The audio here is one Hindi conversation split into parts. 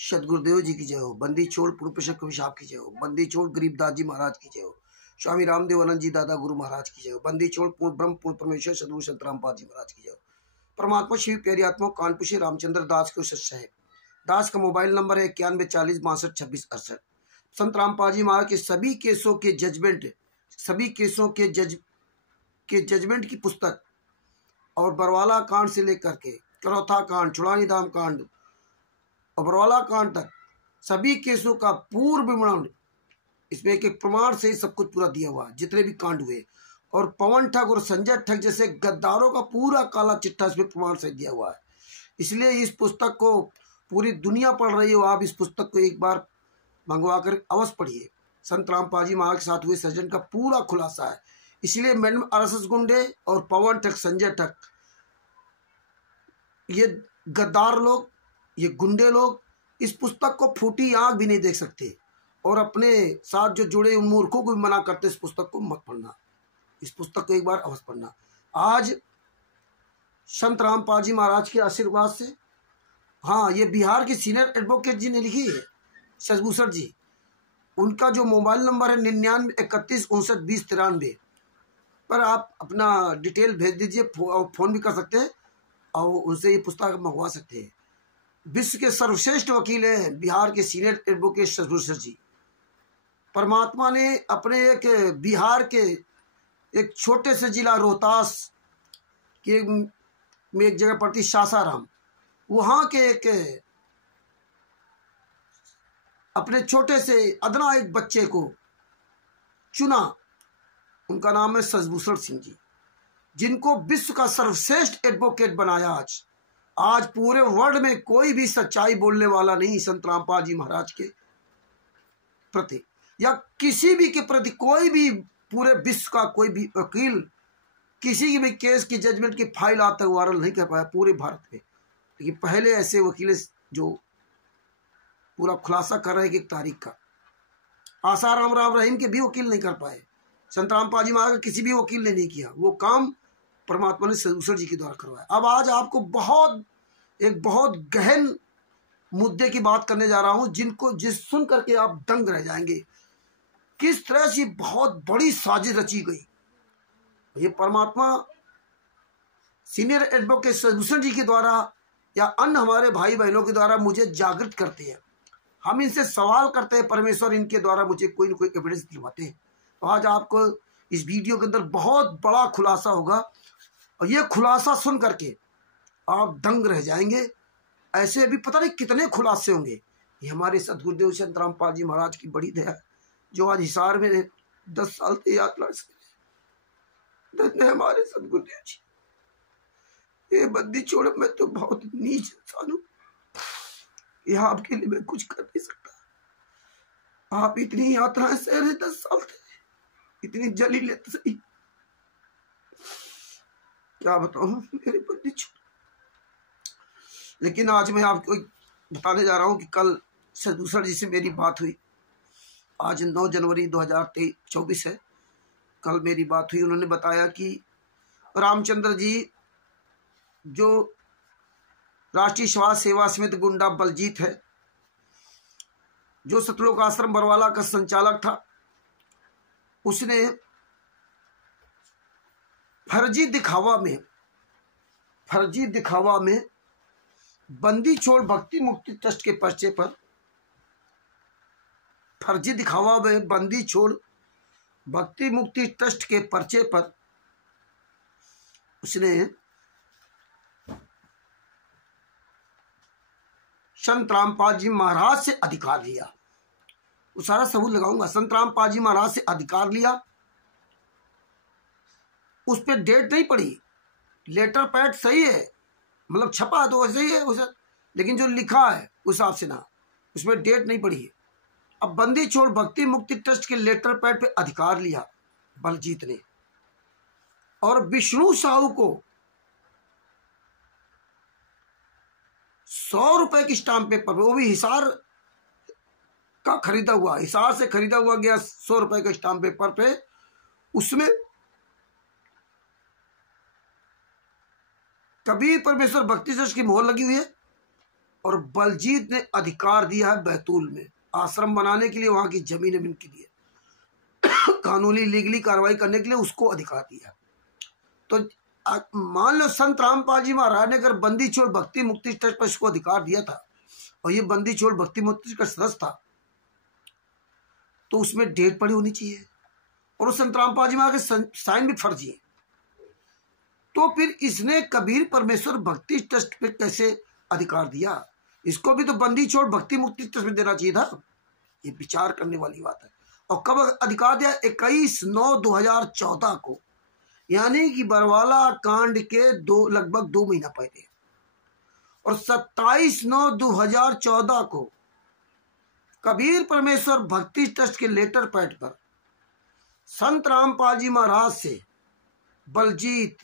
सदगुरुदेव जी की जय हो। बंदी छोड़ पूर्व पेशक कवि साहब की जय हो। बंदी छोड़ गरीबदास जी महाराज की जय हो। स्वामी रामदेव आनंद जी दादा गुरु महाराज की जय हो। बंदी छोड़ पूर्ण ब्रह्म पूर्ण परमेश्वर सदगुरु संत रामपाल जी महाराज की जय हो। परमात्मा शिव प्यारी आत्मा कानपुर से रामचंद्र दास के साहेब दास का मोबाइल नंबर है 9140622668। संत रामपाल जी महाराज के सभी केसों के जजमेंट, सभी केसों के जजमेंट की पुस्तक और बरवाला कांड से लेकर के करौथा कांड, छुड़ानी धाम कांड और बरवाला कांड तक सभी केसों का पूर्व विवरण इसमें एक एक प्रमाण से ही सब कुछ पूरा दिया हुआ है, जितने भी कांड हुए। और पवन ठग और संजय ठग जैसे गद्दारों का पूरा काला चिट्ठा इसमें प्रमाण से दिया हुआ है। इसलिए इस पुस्तक को पूरी दुनिया पढ़ रही हो, आप इस पुस्तक को एक बार मंगवा कर अवश्य पढ़िए। संत रामपाल जी महाराज के साथ हुए सज्जन का पूरा खुलासा है। इसलिए मैडम आरएसएस गुंडे और पवन ठग, संजय ठग, ये गद्दार लोग, ये गुंडे लोग इस पुस्तक को फूटी आंख भी नहीं देख सकते और अपने साथ जो जुड़े उन मूर्खों को भी मना करते इस पुस्तक को मत पढ़ना। इस पुस्तक को एक बार अवश्य पढ़ना। आज संत रामपाल जी महाराज के आशीर्वाद से, हाँ, ये बिहार के सीनियर एडवोकेट जी ने लिखी है, शशभूषण जी। उनका जो मोबाइल नंबर है 9931592093 पर आप अपना डिटेल भेज दीजिए, फ़ोन भी कर सकते हैं और उनसे ये पुस्तक मंगवा सकते हैं। विश्व के सर्वश्रेष्ठ वकील हैं बिहार के सीनियर एडवोकेट शशभूषण जी। परमात्मा ने अपने एक बिहार के एक छोटे से जिला रोहतास के में एक जगह पड़ती सासाराम, वहाँ के एक अपने छोटे से अदना एक बच्चे को चुना। उनका नाम है शशभूषण सिंह जी, जिनको विश्व का सर्वश्रेष्ठ एडवोकेट बनाया। आज पूरे वर्ल्ड में कोई भी सच्चाई बोलने वाला नहीं संत रामपाल जी महाराज के प्रति या किसी भी के प्रति। कोई भी पूरे विश्व का कोई भी वकील किसी भी केस की जजमेंट की फाइल आज तक वायरल नहीं कर पाया पूरे भारत में। लेकिन पहले ऐसे वकील जो पूरा खुलासा कर रहे हैं कि एक तारीख का, आसाराम राम रहीम के भी वकील नहीं कर पाए। संत रामपाल जी महाराज किसी भी वकील ने नहीं किया। वो काम परमात्मा ने शशभूषण जी के द्वारा करवाया। अब आज आपको बहुत गहन मुद्दे की बात करने जा रहा हूं, जिस सुन करके आप दंग रह जाएंगे। किस तरह से बहुत बड़ी साजिश रची गई। ये परमात्मा सीनियर एडवोकेट शशभूषण जी के द्वारा या अन्य हमारे भाई बहनों के द्वारा मुझे जागृत करते हैं। हम इनसे सवाल करते हैं, परमेश्वर इनके द्वारा मुझे कोई न कोई एविडेंस दिलवाते हैं। तो आज आपको इस वीडियो के अंदर बहुत बड़ा खुलासा होगा और ये खुलासा सुन करके आप दंग रह जाएंगे। ऐसे अभी पता नहीं कितने खुलासे होंगे। ये हमारे सदगुरुदेव संत रामपाल जी महाराज की बड़ी दया है, जो आज हिसार में 10 साल से यात्रा से धन्य हमारे सदगुरुदेव जी। ये बंदी छोड़, मैं तो बहुत नीच इंसान हूं। यह आपके लिए मैं कुछ कर नहीं सकता। आप इतनी यात्राएं सह रहे 10 साल से, इतनी जली लेते सही, क्या बताऊं मेरे बंदी छोड़। लेकिन आज मैं आपको बताने जा रहा हूं कि कल शशभूषण जी से मेरी बात हुई। आज 9 जनवरी 2024 है। कल मेरी बात हुई। उन्होंने बताया कि रामचंद्र जी, जो राष्ट्रीय समाज सेवा समिति गुंडा बलजीत है, जो सतलोक आश्रम बरवाला का संचालक था, उसने फर्जी दिखावा में बंदी छोड़ भक्ति मुक्ति ट्रस्ट के पर्चे पर, फर्जी दिखावा में बंदी छोड़ भक्ति मुक्ति ट्रस्ट के पर्चे पर उसने संत रामपाल जी महाराज से अधिकार लिया। वो सारा सबूत लगाऊंगा। संत रामपाल जी महाराज से अधिकार लिया। उस पर डेट नहीं पड़ी, लेटर पैड सही है, मतलब छपा तो वैसे ही है उसे, लेकिन जो लिखा है उस हिसाब से ना, उसमें डेट नहीं पड़ी है। अब बंदी छोड़ भक्ति मुक्ति ट्रस्ट के लेटर पैड पे अधिकार लिया बलजीत ने, और विष्णु साहू को 100 रुपए की स्टाम्प पेपर, वो भी हिसार का खरीदा हुआ, हिसार से खरीदा हुआ गया 100 रुपए का स्टाम्प पेपर पे, उसमें कबीर परमेश्वर भक्ति ट्रस्ट की मोहर लगी हुई है और बलजीत ने अधिकार दिया है बैतूल में आश्रम बनाने के लिए, वहाँ की जमीन अमीन के लिए कानूनी लीगली कार्रवाई करने के लिए उसको अधिकार दिया। तो मान लो संत रामपाल जी महाराज ने अगर बंदी छोड़ भक्ति मुक्ति ट्रस्ट पर इसको अधिकार दिया था और ये बंदी छोड़ भक्ति मुक्ति का सदस्य था, तो उसमें डेट पड़ी होनी चाहिए और उस संत रामपाल जी महाराज के साइन भी फर्जी है। तो फिर इसने कबीर परमेश्वर भक्ति ट्रस्ट पे कैसे अधिकार दिया? इसको भी तो बंदी छोड़ भक्ति मुक्ति ट्रस्ट में देना चाहिए था। ये विचार करने वाली बात है। और कब अधिकार दिया? 21/9/2014 को, यानी कि बरवाला कांड के लगभग 2 महीना पहले। और 27/9/2014 को कबीर परमेश्वर भक्ति ट्रस्ट के लेटर पैड पर संत रामपाल जी महाराज से बलजीत,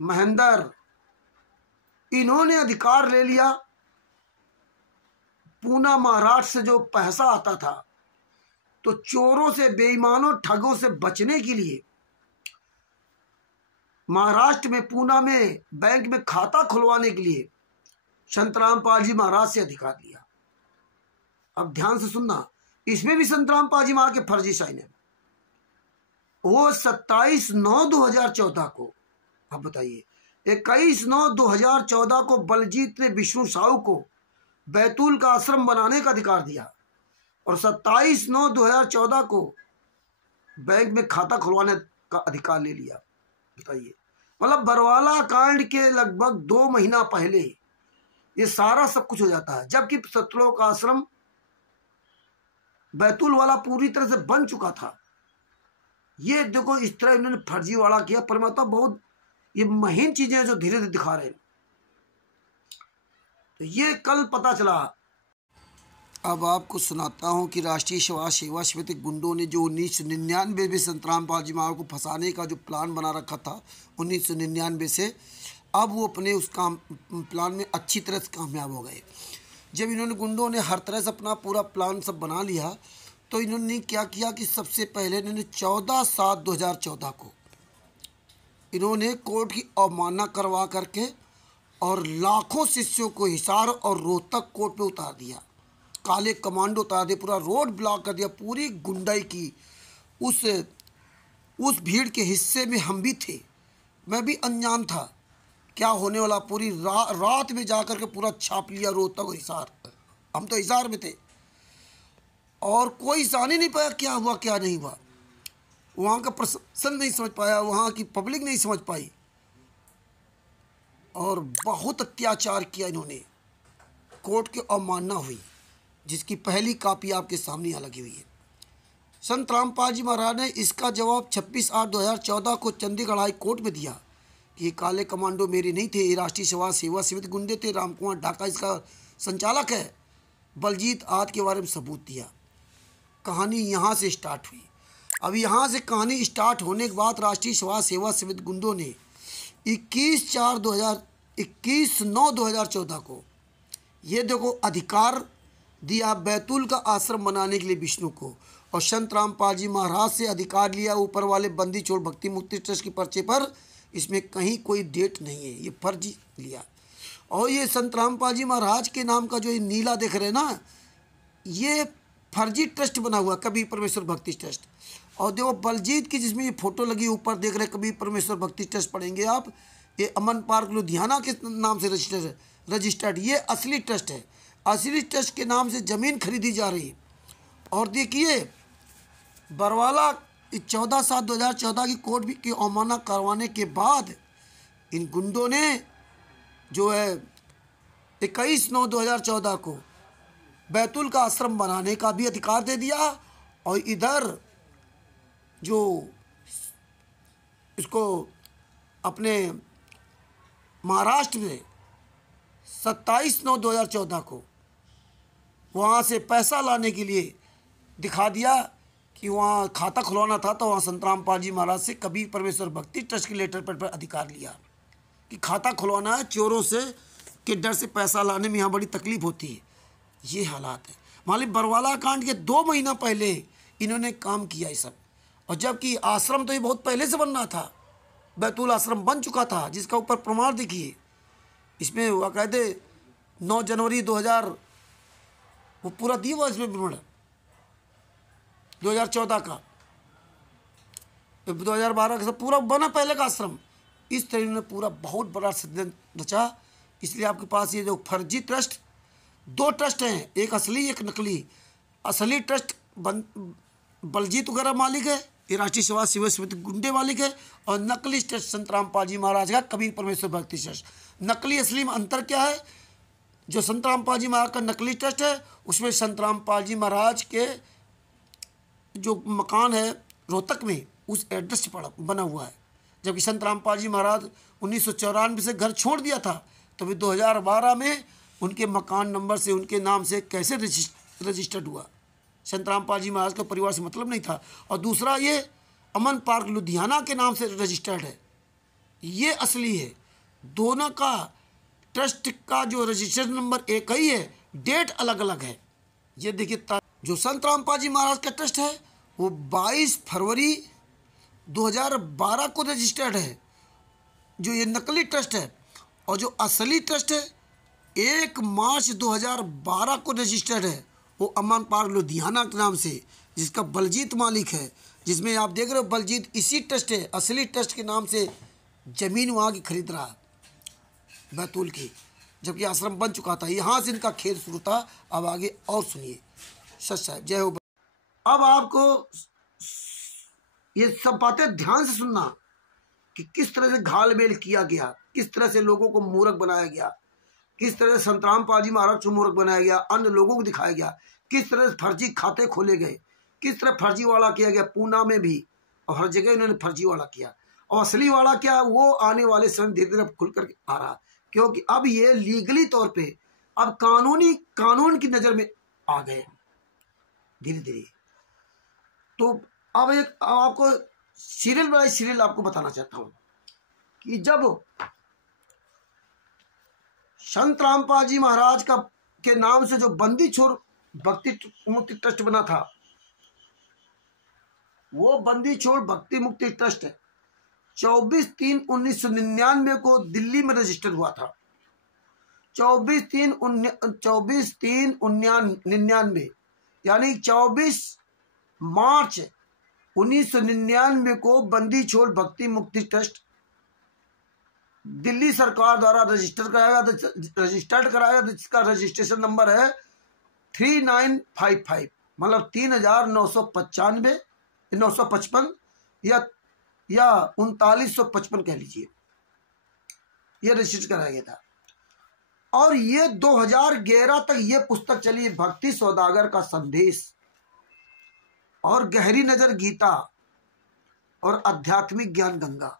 महेंद्र, इन्होंने अधिकार ले लिया। पूना महाराष्ट्र से जो पैसा आता था, तो चोरों से, बेईमानों, ठगों से बचने के लिए महाराष्ट्र में पूना में बैंक में खाता खुलवाने के लिए संत रामपाल जी महाराज से अधिकार लिया। अब ध्यान से सुनना, इसमें भी संत रामपाल जी महाराज के फर्जी साइन है। वो 27/9/2014 को, अब बताइए, 21/9/2014 को बलजीत ने विष्णु साहू को बैतूल का आश्रम बनाने का अधिकार दिया और 27/9/2014 को बैंक में खाता खुलवाने का अधिकार ले लिया। बताइए, मतलब बरवाला कांड के लगभग 2 महीना पहले ये सारा सब कुछ हो जाता है, जबकि सतलोक आश्रम बैतूल वाला पूरी तरह से बन चुका था। ये देखो, इस तरह इन्होंने फर्जीवाड़ा किया। परमात्मा बहुत ये महीन चीजें हैं जो धीरे धीरे दिखा रहे हैं। तो ये कल पता चला। अब आपको सुनाता हूं कि राष्ट्रीय समाज सेवा समिति गुंडों ने जो 1999 में संत रामपाल जी महाराज को फंसाने का जो प्लान बना रखा था 1999 से, अब वो अपने उस काम प्लान में अच्छी तरह से कामयाब हो गए। जब इन्होंने गुंडों ने हर तरह से अपना पूरा प्लान सब बना लिया, तो इन्होंने क्या किया कि सबसे पहले इन्होंने 14/7/2014 को इन्होंने कोर्ट की अवमानना करवा करके और लाखों शिष्यों को हिसार और रोहतक कोर्ट पे उतार दिया। काले कमांडो उतार दिए, पूरा रोड ब्लॉक कर दिया। पूरी गुंडाई की उस भीड़ के हिस्से में हम भी थे, मैं भी अनजान था क्या होने वाला। पूरी रात में जा कर के पूरा छाप लिया रोहतक और हिसार। हम तो हिसार में थे और कोई जान ही नहीं पाया क्या हुआ क्या नहीं हुआ। वहाँ का प्रशासन नहीं समझ पाया, वहाँ की पब्लिक नहीं समझ पाई और बहुत अत्याचार किया इन्होंने। कोर्ट की अवमानना हुई, जिसकी पहली कापी आपके सामने यहाँ लगी हुई है। संत रामपाल जी महाराज ने इसका जवाब 26/8/2014 को चंडीगढ़ हाई कोर्ट में दिया कि ये काले कमांडो मेरे नहीं थे, ये राष्ट्रीय समाज सेवा समिति गुंडे थे, रामकुमार ढाका इसका संचालक है। बलजीत आदि के बारे में सबूत दिया। कहानी यहाँ से स्टार्ट हुई। अब यहाँ से कहानी स्टार्ट होने के बाद राष्ट्रीय समाज सेवा समिति गुंडों ने 21/9/2014 को ये देखो अधिकार दिया बैतूल का आश्रम बनाने के लिए विष्णु को, और संत रामपाल जी महाराज से अधिकार लिया ऊपर वाले बंदी छोड़ भक्ति मुक्ति ट्रस्ट के पर्चे पर। इसमें कहीं कोई डेट नहीं है, ये फर्जी लिया। और ये संत रामपाल जी महाराज के नाम का जो ये नीला देख रहे हैं ना, ये फर्जी ट्रस्ट बना हुआ कबीर परमेश्वर भक्ति ट्रस्ट। और देखो बलजीत की जिसमें ये फोटो लगी ऊपर देख रहे कबीर परमेश्वर भक्ति ट्रस्ट पढ़ेंगे आप, ये अमन पार्क लुधियाना के नाम से रजिस्टर्ड ये असली ट्रस्ट है। असली ट्रस्ट के नाम से ज़मीन खरीदी जा रही है। और देखिए बरवाला 14/7/2014 की कोर्ट की अवमानना करवाने के बाद इन गुंडों ने जो है 21/9/2014 को बैतूल का आश्रम बनाने का भी अधिकार दे दिया, और इधर जो इसको अपने महाराष्ट्र में 27/9/2014 को वहाँ से पैसा लाने के लिए दिखा दिया कि वहाँ खाता खुलवाना था, तो वहाँ संत रामपाल जी महाराज से कबीर परमेश्वर भक्ति ट्रस्ट के लेटर पर अधिकार लिया कि खाता खुलवाना है। चोरों से के डर से पैसा लाने में यहाँ बड़ी तकलीफ होती है। ये हालात है। मालिक बरवाला कांड के 2 महीना पहले इन्होंने काम किया ये सब, और जबकि आश्रम तो ये बहुत पहले से बनना था, बैतूल आश्रम बन चुका था, जिसका ऊपर प्रमाण देखिए। इसमें बाकायदे 9 जनवरी 2000 वो पूरा दिया हुआ इसमें विवरण 2014 का, 2012 का सब पूरा बना पहले का आश्रम। इस तरह इन्होंने पूरा बहुत बड़ा षड्यंत्र रचा। इसलिए आपके पास ये जो फर्जी ट्रस्ट, 2 ट्रस्ट हैं, एक असली एक नकली। असली ट्रस्ट बलजीत वगैरह मालिक है, ये राष्ट्रीय सेवा शिव समिति गुंडे मालिक है, और नकली ट्रस्ट संत रामपाल जी महाराज का कबीर परमेश्वर भक्ति ट्रस्ट। नकली असली में अंतर क्या है? जो संत रामपाल जी महाराज का नकली ट्रस्ट है उसमें संत रामपाल जी महाराज के जो मकान है रोहतक में उस एड्रेस पर बना हुआ है, जबकि संत रामपाल जी महाराज 1994 से घर छोड़ दिया था, तभी 2012 में उनके मकान नंबर से उनके नाम से कैसे रजिस्टर्ड हुआ? संत रामपाल जी महाराज का परिवार से मतलब नहीं था। और दूसरा ये अमन पार्क लुधियाना के नाम से रजिस्टर्ड है, ये असली है। दोनों का ट्रस्ट का जो रजिस्ट्रेशन नंबर एक ही है, डेट अलग अलग है। ये देखिए, जो संत रामपाल जी महाराज का ट्रस्ट है वो 22 फरवरी 2012 को रजिस्टर्ड है, जो ये नकली ट्रस्ट है। और जो असली ट्रस्ट है 1 मार्च 2012 को रजिस्टर्ड है, वो अमन पार्क लुधियाना के नाम से, जिसका बलजीत मालिक है। जिसमें आप देख रहे हो बलजीत इसी ट्रस्ट है, असली ट्रस्ट के नाम से ज़मीन वहाँ की खरीद रहा है, बैतूल की, जबकि आश्रम बन चुका था। यहाँ से इनका खेल शुरू था। अब आगे और सुनिए। सच साहब, जय हो। अब आपको ये सब बातें ध्यान से सुनना कि किस तरह से घालमेल किया गया, किस तरह से लोगों को मूर्ख बनाया गया, किस तरह से संत रामपाल जी महाराज को मूर्ख बनाया गया, अन्य लोगों को दिखाया गया, किस तरह से फर्जी खाते खोले गए, किस तरह फर्जी वाला किया गया। पूना में भी और हर जगह इन्होंने फर्जी वाला किया। और असली वाला क्या, वो आने वाले समय धीरे धीरे खुल कर आ रहा, क्योंकि अब ये लीगली तौर पे अब कानून की नज़र में आ गए धीरे धीरे। तो अब आपको सीरियल बाय सीरियल आपको बताना चाहता हूँ कि जब संत रामपाल जी महाराज का के नाम से जो बंदी छोड़ भक्ति मुक्ति ट्रस्ट बना था, वो बंदी छोड़ भक्ति मुक्ति ट्रस्ट 24/3/1999 को दिल्ली में रजिस्टर हुआ था। 24/3/1999 यानी 24 मार्च 1999 को बंदी छोड़ भक्ति मुक्ति ट्रस्ट दिल्ली सरकार द्वारा रजिस्टर्ड कराया, जिसका रजिस्ट्रेशन नंबर है 3955, मतलब 3955 या 3955 कह लीजिए, ये रजिस्टर कराया गया था। और ये 2011 तक ये पुस्तक चली, भक्ति सौदागर का संदेश और गहरी नजर गीता और आध्यात्मिक ज्ञान गंगा।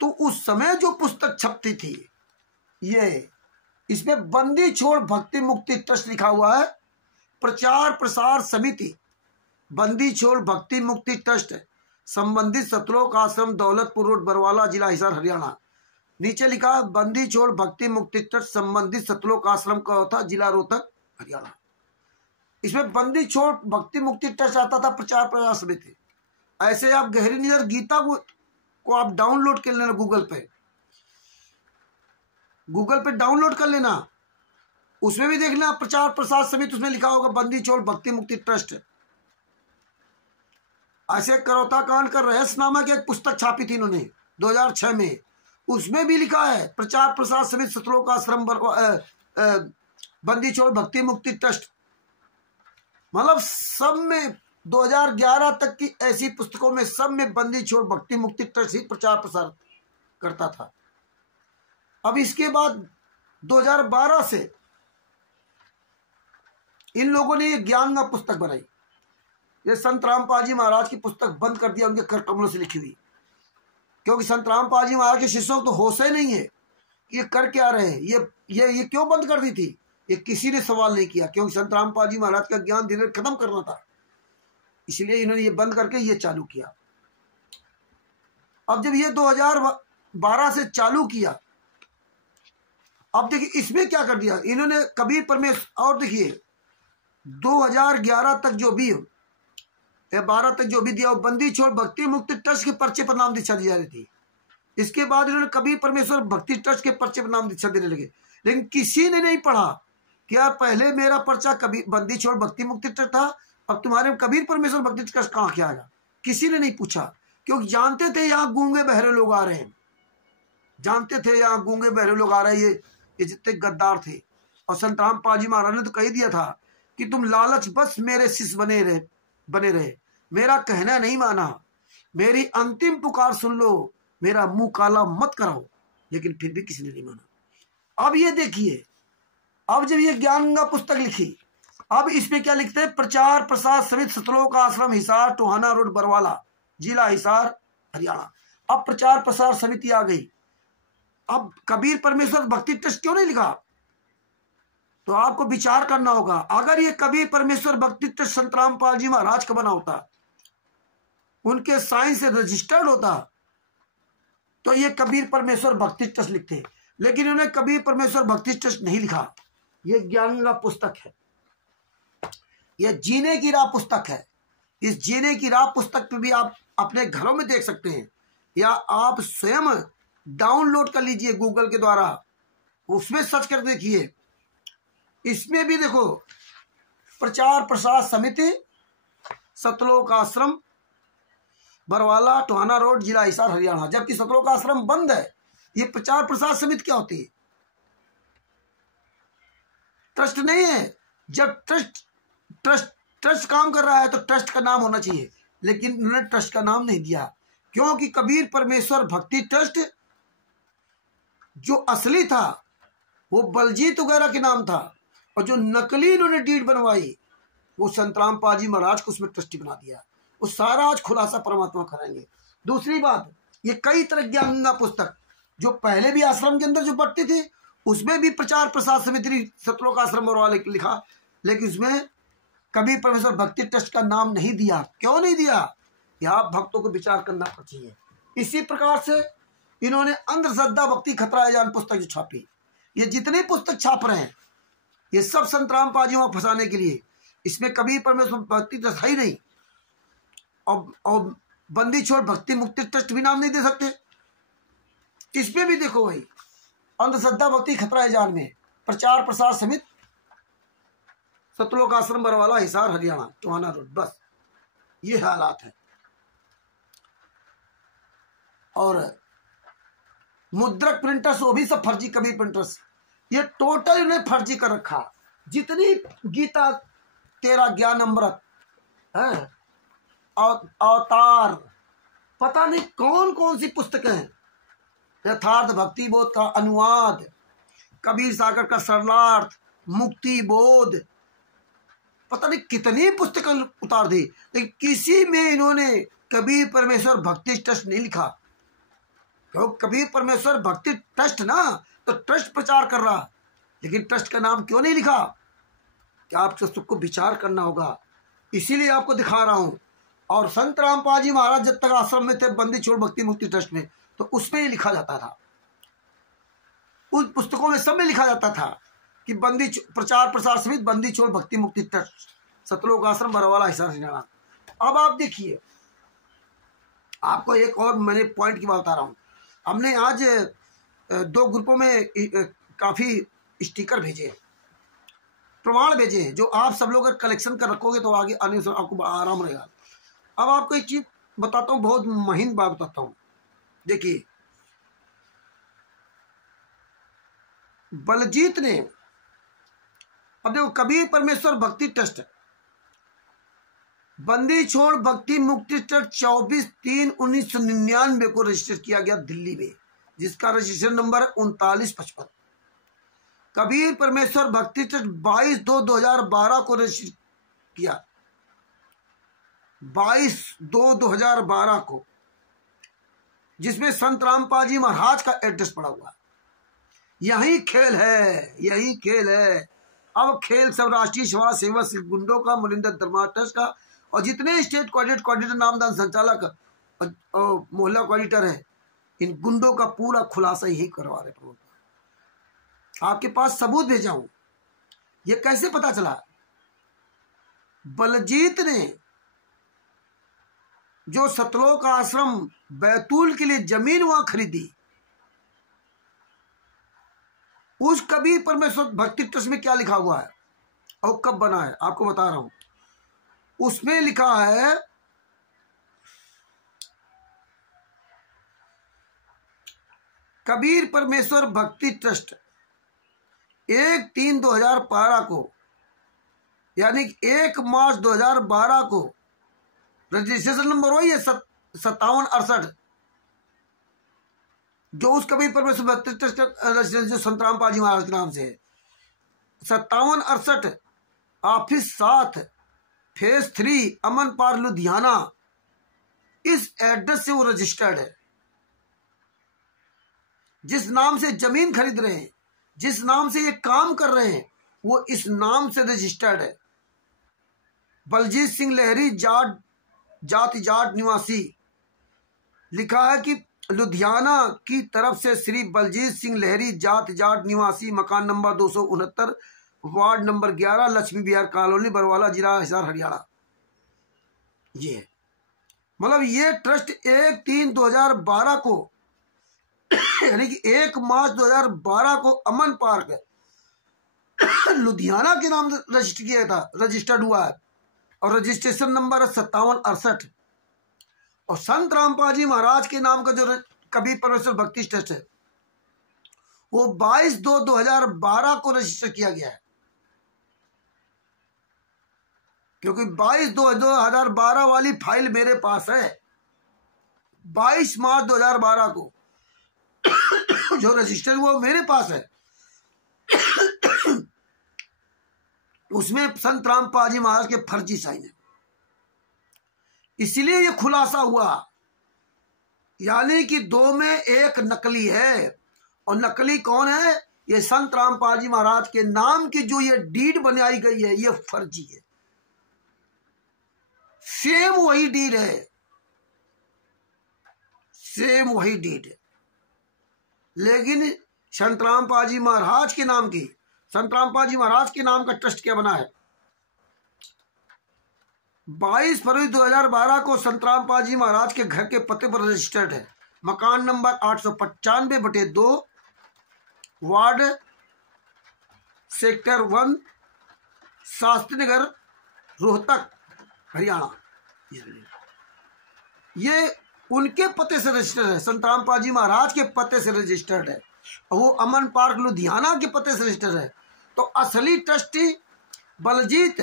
तो उस समय जो पुस्तक छपती थी, ये इसमें बंदी छोड़ भक्ति मुक्ति ट्रस्ट लिखा हुआ है, प्रचार प्रसार समिति बंदी छोड़ भक्ति मुक्ति ट्रस्ट, संबंधित सतलोक आश्रम, दौलतपुर रोड, बरवाला, जिला हिसार, हरियाणा। नीचे लिखा बंदी छोड़ भक्ति मुक्ति ट्रस्ट, संबंधित सतलोक आश्रम का था, जिला रोहतक, हरियाणा। इसमें बंदी छोड़ भक्ति मुक्ति ट्रस्ट आता था, प्रचार प्रसार समिति। ऐसे आप गहरी नजर गीता को आप डाउनलोड कर लेना, गूगल पे डाउनलोड कर लेना, उसमें भी देख लेना प्रचार प्रसार समिति, उसमें लिखा होगा बंदी छोड़ भक्ति मुक्ति ट्रस्ट। ऐसे करौता कांड का रहस्य नामक एक पुस्तक छापी थी इन्होंने 2006 में, उसमें भी लिखा है प्रचार प्रसार समिति सतलोक आश्रम बंदी छोड़ भक्ति मुक्ति ट्रस्ट। मतलब सब में 2011 तक की ऐसी पुस्तकों में सब में बंदी छोड़ भक्ति मुक्ति ट्रस्ट ही प्रचार प्रसार करता था। अब इसके बाद 2012 से इन लोगों ने ये ज्ञान का पुस्तक बनाई। ये संत रामपाल जी महाराज की पुस्तक बंद कर दिया, उनके कर कमलों से लिखी हुई, क्योंकि संत रामपाल जी महाराज के शिष्यों को तो होश ही नहीं है ये कर क्या रहे हैं, ये क्यों बंद कर दी थी, ये किसी ने सवाल नहीं किया, क्योंकि संत रामपाल जी महाराज का ज्ञान धीरे धीरे खत्म करना था, इसलिए इन्होंने ये बंद करके ये चालू किया। अब जब ये 2012 से चालू किया, अब देखिए इसमें क्या कर दिया इन्होंने, कबीर परमेश्वर। और देखिए 2011 तक जो भी 12 तक जो भी दिया, वो बंदी छोड़ भक्ति मुक्ति ट्रस्ट के पर्चे पर नाम दीक्षा दी जा रही थी। इसके बाद इन्होंने कबीर परमेश्वर भक्ति ट्रस्ट के पर्चे पर नाम दीक्षा देने लगे। लेकिन किसी ने नहीं पढ़ा कि यार पहले मेरा पर्चा कबीर बंदी छोड़ भक्ति मुक्ति ट्रस्ट था, अब तुम्हारे कबीर परमेश्वर भक्ति ट्रस्ट कहाँ क्या आएगा। किसी ने नहीं पूछा, क्योंकि जानते थे यहाँ गूंगे बहरे लोग आ रहे हैं, जानते थे यहाँ गूंगे बहरे लोग आ रहे हैं। ये जितने गद्दार थे। और संत रामपाल जी महाराज ने तो कह दिया था कि तुम लालच बस मेरे शिष्य बने रहे, मेरा कहना नहीं माना, मेरी अंतिम पुकार सुन लो, मेरा मुंह काला मत कराओ। लेकिन फिर भी किसी ने नहीं माना। अब ये देखिए, अब जब ये ज्ञान गंगा पुस्तक लिखी, अब इसमें क्या लिखते हैं, प्रचार प्रसार समिति सतलोक आश्रम हिसार टोहाना रोड बरवाला जिला हिसार हरियाणा। अब प्रचार प्रसार समिति आ गई। अब कबीर परमेश्वर भक्ति ट्रस्ट क्यों नहीं लिखा, तो आपको विचार करना होगा। अगर ये कबीर परमेश्वर भक्ति ट्रस्ट संत रामपाल जी महाराज का बना होता, उनके साइन से रजिस्टर्ड होता, तो ये कबीर परमेश्वर भक्ति ट्रस्ट लिखते। लेकिन उन्होंने कबीर परमेश्वर भक्ति ट्रस्ट नहीं लिखा। ये ज्ञान गंगा पुस्तक है, ये जीने की राह पुस्तक है। इस जीने की राह पुस्तक पे भी आप अपने घरों में देख सकते हैं, या आप स्वयं डाउनलोड कर लीजिए गूगल के द्वारा, उसमें सर्च कर देखिए। इसमें भी देखो, प्रचार प्रसार समिति सतलोक आश्रम बरवाला टोहाना रोड जिला हिसार हरियाणा। जबकि सतलोक आश्रम बंद है। ये प्रचार प्रसार समिति क्या होती है, ट्रस्ट नहीं है। जब ट्रस्ट काम कर रहा है तो ट्रस्ट का नाम होना चाहिए, लेकिन उन्होंने ट्रस्ट का नाम नहीं दिया, क्योंकि कबीर परमेश्वर भक्ति ट्रस्ट जो असली था वो बलजीत वगैरह के नाम था, और जो नकली इन्होंने डीड बनवाई वो संत रामपाल जी महाराज को उसमें ट्रस्टी बना दिया। वो सारा आज खुलासा परमात्मा कराएंगे। दूसरी बात, ये कई तरह ज्ञान गंगा पुस्तक जो पहले भी आश्रम के अंदर जो बढ़ती थी, उसमें भी प्रचार प्रसार समिति सतलोक आश्रम वाले लिखा, लेकिन उसमें कबीर परमेश्वर भक्ति ट्रस्ट का नाम नहीं दिया। क्यों नहीं दिया, यह आप भक्तों को विचार करना चाहिए। इसी प्रकार से इन्होंने अंधश्रद्धा भक्ति खतरा है जान पुस्तक जो छापी, ये जितने पुस्तक छाप रहे हैं ये सब संत रामपाल जी वहां फंसाने के लिए। इसमें कबीर परमेश्वर भक्ति ट्रस्ट है ही नहीं, और बंदी छोड़ भक्ति मुक्ति ट्रस्ट भी नाम नहीं दे सकते। इसमें भी देखो भाई, अंधश्रद्धा भक्ति खतरा है जान में प्रचार प्रसार समिति सतलोक आश्रम बरवाला हिसार हरियाणा टोहाना रोड, बस ये हालात है। और मुद्रक प्रिंटर्स वो भी सब फर्जी कबीर प्रिंटर्स, ये टोटल इन्हें फर्जी कर रखा। जितनी गीता 13 ज्ञान अमृत है, अवतार, पता नहीं कौन कौन सी पुस्तकें हैं, यथार्थ भक्ति बोध का अनुवाद, कबीर सागर का सरलार्थ, मुक्ति बोध, पता नहीं कितनी पुस्तकें उतार दी, लेकिन किसी में इन्होंने कबीर परमेश्वर भक्ति ट्रस्ट नहीं लिखा। क्योंकि कबीर परमेश्वर भक्ति ट्रस्ट ना, तो ट्रस्ट प्रचार कर रहा, लेकिन ट्रस्ट का नाम क्यों नहीं लिखा, क्या आप सबको विचार करना होगा। इसीलिए आपको दिखा रहा हूं। और संत रामपाल जी महाराज जब तक आश्रम में थे बंदी छोड़ भक्ति मुक्ति ट्रस्ट में, तो उसमें ही लिखा जाता था, उन पुस्तकों में सब में लिखा जाता था कि बंदी प्रचार प्रसार समिति बंदी छोड़ भक्ति मुक्ति ट्रस्ट सतलोक आश्रम बरवाला हिसार हरियाणा। अब आप देखिए, आपको एक और मैंने पॉइंट की बात बता रहा हूँ। हमने आज 2 ग्रुपों में काफ़ी स्टिकर भेजे, प्रमाण भेजे हैं, जो आप सब लोग अगर कलेक्शन कर रखोगे तो आगे आने से आपको आराम रहेगा। अब आपको एक चीज बताता हूँ, बहुत महीन बात बताता हूँ। देखिए, बलजीत ने, अब देखो, कबीर परमेश्वर भक्ति ट्रस्ट बंदी छोड़ भक्ति मुक्ति ट्रस्ट 24/3/1999 को रजिस्टर किया गया दिल्ली में, जिसका रजिस्ट्रेशन नंबर 3955। कबीर परमेश्वर भक्ति ट्रस्ट 22/2/2012 को रजिस्टर किया, 22/2/2012 को, जिसमें संत रामपाल जी महाराज का एड्रेस पड़ा हुआ। यही खेल है, यही खेल है। अब खेल सब राष्ट्रीय समाज सेवा गुंडों का, मुनिंदर धर्मा ट्रस्ट का, और जितने स्टेट कोऑर्डिनेटर नामदान संचालक और मोहल्ला कोऑर्डिनेटर है, इन गुंडों का पूरा खुलासा यही करवा रहे। आपके पास सबूत भेजा हूं। ये कैसे पता चला? बलजीत ने जो सतलोक आश्रम बैतूल के लिए जमीन वहां खरीदी, उस कबीर परमेश्वर भक्ति ट्रस्ट में क्या लिखा हुआ है और कब बना है आपको बता रहा हूं। उसमें लिखा है कबीर परमेश्वर भक्ति ट्रस्ट 1/3/2012 को, यानी 1 मार्च 2012 को रजिस्ट्रेशन नंबर वही है 5768, जो उस कबीर परमेश्वर भक्ति ट्रस्ट रजिस्ट्रेशन जो संत रामपाल जी महाराज के नाम से है। 5768 ऑफिस 7 फेज 3 अमन पार्क लुधियाना, इस एड्रेस से वो रजिस्टर्ड है। जिस नाम से जमीन खरीद रहे हैं, जिस नाम से ये काम कर रहे हैं, वो इस नाम से रजिस्टर्ड है। बलजीत सिंह लहरी जाट निवासी, लिखा है कि लुधियाना की तरफ से श्री बलजीत सिंह लहरी जाट निवासी, मकान नंबर 269, वार्ड नंबर 11, लक्ष्मी विहार कॉलोनी, बरवाला, जिला हिसार, हरियाणा। ये है मतलब ये ट्रस्ट 1/3/2012 को यानी कि 1 मार्च 2012 को अमन पार्क लुधियाना के नाम से रजिस्टर किया था, रजिस्टर्ड हुआ है और रजिस्ट्रेशन नंबर है 5768। और संत रामपाल जी महाराज के नाम का जो कबीर परमेश्वर भक्ति ट्रस्ट है वो 22/2/2012 को रजिस्टर किया गया है, क्योंकि 22/2/2012 वाली फाइल मेरे पास है। 22 मार्च 2012 को जो रजिस्टर हुआ मेरे पास है, उसमें संत रामपाल जी महाराज के फर्जी साइन है। इसीलिए ये खुलासा हुआ, यानी कि 2 में 1 नकली है। और नकली कौन है? ये संत रामपाल जी महाराज के नाम की जो ये डीड बनाई गई है ये फर्जी है। सेम वही डीड है, सेम वही डीड है, लेकिन संत रामपाल जी महाराज के नाम की, संत रामपाल जी महाराज के नाम का ट्रस्ट क्या बना है? 22 फरवरी 2012 को संत रामपाल जी महाराज के घर के पते पर रजिस्टर्ड है। मकान number 895/2, ward sector 1, Shastri Nagar, Rohtak, Haryana. ये उनके पते से रजिस्टर्ड है, संत रामपाल जी महाराज के पते से रजिस्टर्ड है, और वो अमन पार्क लुधियाना के पते से रजिस्टर्ड है। तो असली ट्रस्टी बलजीत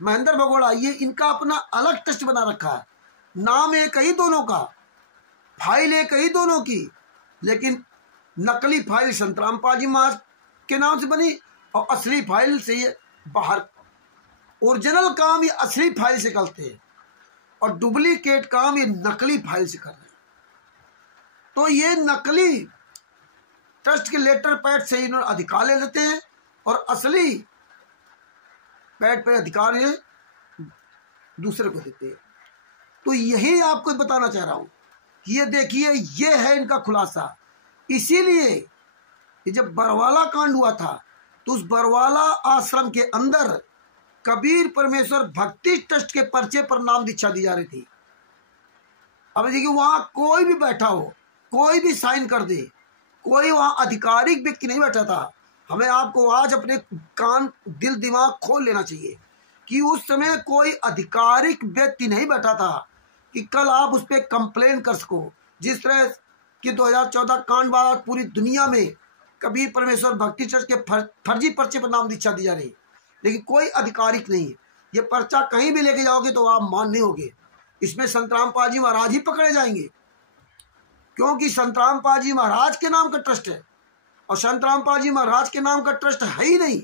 महेंद्र भगोड़ा, ये इनका अपना अलग ट्रस्ट बना रखा है। नाम एक ही दोनों का, फाइल एक ही दोनों की, लेकिन नकली फाइल संत रामपाल जी महाराज के नाम से बनी और असली फाइल से ये बाहर, ओरिजिनल काम ये असली फाइल से करते हैं और डुप्लीकेट काम ये नकली फाइल से कर रहे हैं। तो ये नकली ट्रस्ट के लेटर पैड से इन्होंने अधिकार ले लेते हैं और असली पैड पे अधिकार ये दूसरे को देते हैं। तो यही आपको बताना चाह रहा हूं कि ये देखिए, ये है इनका खुलासा। इसीलिए जब बरवाला कांड हुआ था तो उस बरवाला आश्रम के अंदर कबीर परमेश्वर भक्ति ट्रस्ट के पर्चे पर नाम दीक्षा दी जा रही थी। अब देखिए, वहां कोई भी बैठा हो, कोई भी साइन कर दे, कोई वहां आधिकारिक व्यक्ति नहीं बैठा था। हमें आपको आज अपने कान, दिल, दिमाग खोल लेना चाहिए कि उस समय कोई आधिकारिक व्यक्ति नहीं बैठा था कि कल आप उस पर कंप्लेन कर सको। जिस तरह कि 2014 कांड बाद पूरी दुनिया में कबीर परमेश्वर भक्ति ट्रस्ट के फर्जी पर्चे पर नाम दीक्षा दी जा रही, लेकिन कोई आधिकारिक नहीं है। ये पर्चा कहीं भी लेके जाओगे तो आप मान नहीं होगे, इसमें संत रामपाल जी महाराज ही पकड़े जाएंगे, क्योंकि संत रामपाल जी महाराज के नाम का ट्रस्ट है और संत रामपाल जी महाराज के नाम का ट्रस्ट है ही नहीं।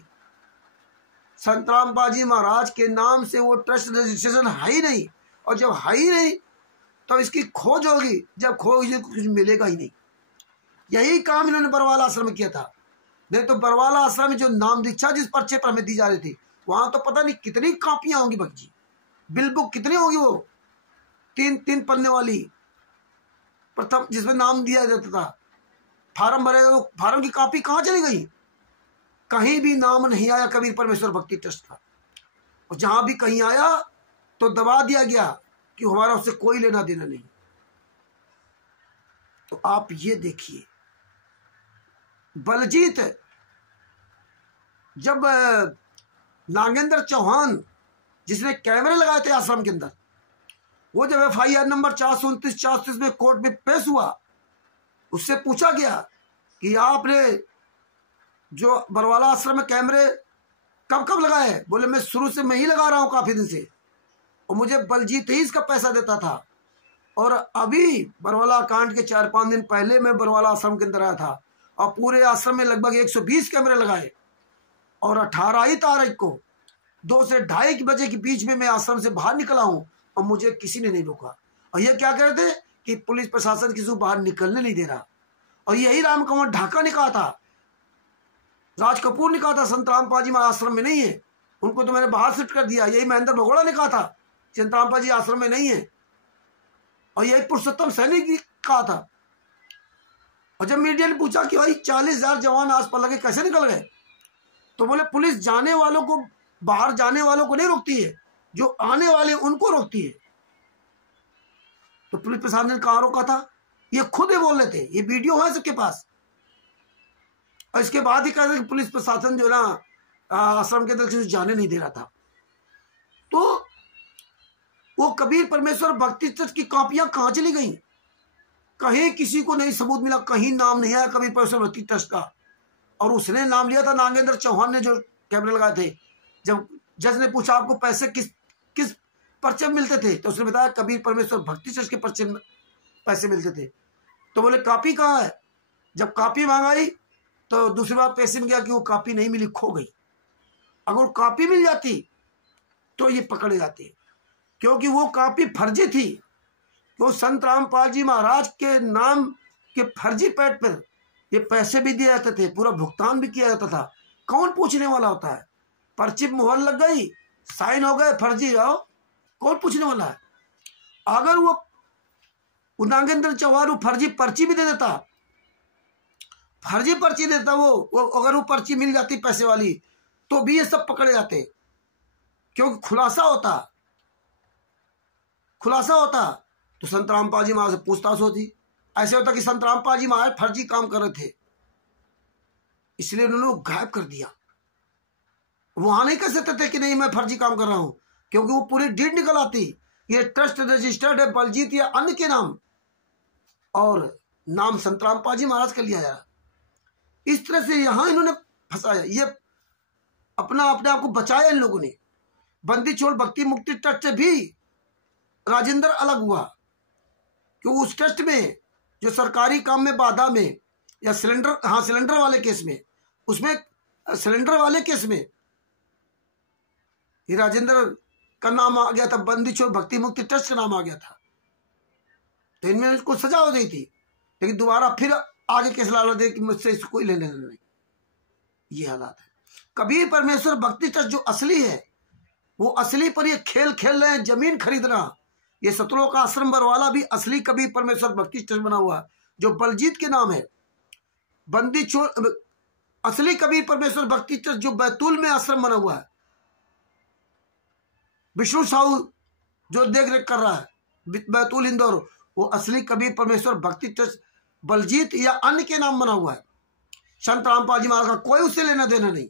संत रामपाल जी महाराज के नाम से वो ट्रस्ट रजिस्ट्रेशन है ही नहीं, और जब है ही नहीं तो इसकी खोज होगी, जब खोज होगी कुछ मिलेगा ही नहीं। यही काम इन्होंने बरवाला आश्रम में किया था। नहीं तो बरवाला आश्रम में जो नाम दीक्षा जिस पर्चे पर हमें दी जा रही थी, वहां तो पता नहीं कितनी कापियां होंगी बच्ची, बिल बुक कितनी होगी, वो 3 पन्ने वाली प्रथम जिसमें नाम दिया जाता था। फार्म भरे तो फार्म की कॉपी कहाँ चली गई? कहीं भी नाम नहीं आया कबीर परमेश्वर भक्ति ट्रस्ट का, और जहां भी कहीं आया तो दबा दिया गया कि हमारा उससे कोई लेना देना नहीं। तो आप ये देखिए, बलजीत जब नागेंद्र चौहान जिसने कैमरे लगाए थे आश्रम के अंदर, वो जब FIR नंबर 429 में कोर्ट में पेश हुआ, उससे पूछा गया कि आपने जो बरवाला आश्रम में कैमरे कब कब लगाए? बोले मैं शुरू से मैं ही लगा रहा हूँ काफी दिन से, और मुझे बलजीत ही इसका पैसा देता था, और अभी बरवाला कांड के 4-5 दिन पहले मैं बरवाला आश्रम के अंदर आया था और पूरे आश्रम में लगभग 120 कैमरे लगाए, और 18 तारीख को 2 से 2:30 बजे के बीच में मैं आश्रम से बाहर निकला हूं और मुझे किसी ने नहीं रोका। और ये क्या कह रहे थे कि पुलिस प्रशासन किसी को बाहर निकलने नहीं दे रहा। और यही राम कंवर ढाका ने कहा था, राज कपूर ने कहा था संतराम पाजी महाराज आश्रम में नहीं है, उनको तो मैंने बाहर शिफ्ट कर दिया। यही महेंद्र भगोड़ा ने कहा था संतराम पाजी आश्रम में नहीं है, और यही पुरुषोत्तम सैनी ने कहा था। और जब मीडिया ने पूछा कि भाई 40,000 जवान आसपास लगे कैसे निकल गए, तो बोले पुलिस जाने वालों को, बाहर जाने वालों को नहीं रोकती है, जो आने वाले उनको रोकती है। तो पुलिस प्रशासन ने कहाँ रोका था? ये खुद ही बोल रहे थे, ये वीडियो है सबके पास। और इसके बाद ही कह रहे कि पुलिस प्रशासन जो ना आश्रम के अंदर किसी जाने नहीं दे रहा था। तो वो कबीर परमेश्वर भक्ति ट्रस्ट की कॉपियां कहाँ चली गई? कहीं किसी को नहीं सबूत मिला, कहीं नाम नहीं आया कबीर परमेश्वर भक्ति ट्रस्ट का। और उसने नाम लिया था नागेंद्र चौहान ने, जो कैमरे लगाए थे। जब जज ने पूछा आपको पैसे किस किस पर्चे में मिलते थे, तो उसने बताया कबीर परमेश्वर भक्ति ट्रस्ट के पर्चे में पैसे मिलते थे। तो बोले कॉपी कहाँ है? जब कॉपी मांगाई तो दूसरी बार पैसे में गया कि वो कॉपी नहीं मिली, खो गई। अगर कॉपी मिल जाती तो ये पकड़े जाते, क्योंकि वो कॉपी फर्जी थी। वो संत रामपाल जी महाराज के नाम के फर्जी पैड पर ये पैसे भी दिए जाते थे, पूरा भुगतान भी किया जाता था। कौन पूछने वाला होता है? पर्ची मोहर लग गई, साइन हो गए, फर्जी आओ, कौन पूछने वाला है? अगर वो नागेंद्र चौहान वो फर्जी पर्ची भी दे देता, फर्जी पर्ची देता, वो अगर वो पर्ची मिल जाती पैसे वाली, तो भी ये सब पकड़े जाते, क्योंकि खुलासा होता तो संत रामपाल जी महाराज से पूछताछ होती। ऐसे होता कि संत रामपाल जी महाराज फर्जी काम कर रहे थे, इसलिए उन्होंने गायब कर दिया। वहां नहीं कह सकते थे कि नहीं मैं फर्जी काम कर रहा हूं, क्योंकि वो पूरी डीड निकल आती, ये ट्रस्ट रजिस्टर्ड है बलजीत या अन्य के नाम, और नाम संत रामपाल जी महाराज का लिया जा रहा। इस तरह से यहां इन्होंने फंसाया, ये अपने आप को बचाया इन लोगों ने। बंदी छोड़ भक्ति मुक्ति ट्रस्ट से भी राजेंद्र अलग हुआ, क्योंकि उस ट्रस्ट में जो सरकारी काम में बाधा में या सिलेंडर वाले केस में, उसमें सिलेंडर वाले केस में ये राजेंद्र का नाम आ गया था, बंदी छोड़ भक्ति मुक्ति ट्रस्ट का नाम आ गया था। तो इनमें उसको सजा हो गई थी, लेकिन दोबारा फिर आगे केस ला दे कि मुझसे इसको कोई लेने देना नहीं। ये हालात है। कबीर परमेश्वर भक्ति ट्रस्ट जो असली है, वो असली पर ये खेल खेल रहे हैं, जमीन खरीदना। ये सतलोक आश्रम बरवाला भी असली कबीर परमेश्वर भक्ति ट्रस्ट बना हुआ, जो बलजीत के नाम है। बंदी छोड़ असली कबीर परमेश्वर भक्ति ट्रस्ट जो बैतूल में आश्रम बना हुआ है, विष्णु साहू जो देख रेख कर रहा है बैतूल इंदौर, वो असली कबीर परमेश्वर भक्ति ट्रस्ट बलजीत या अन्य के नाम बना हुआ है। संत रामपाल जी महाराज का कोई उससे लेना देना नहीं।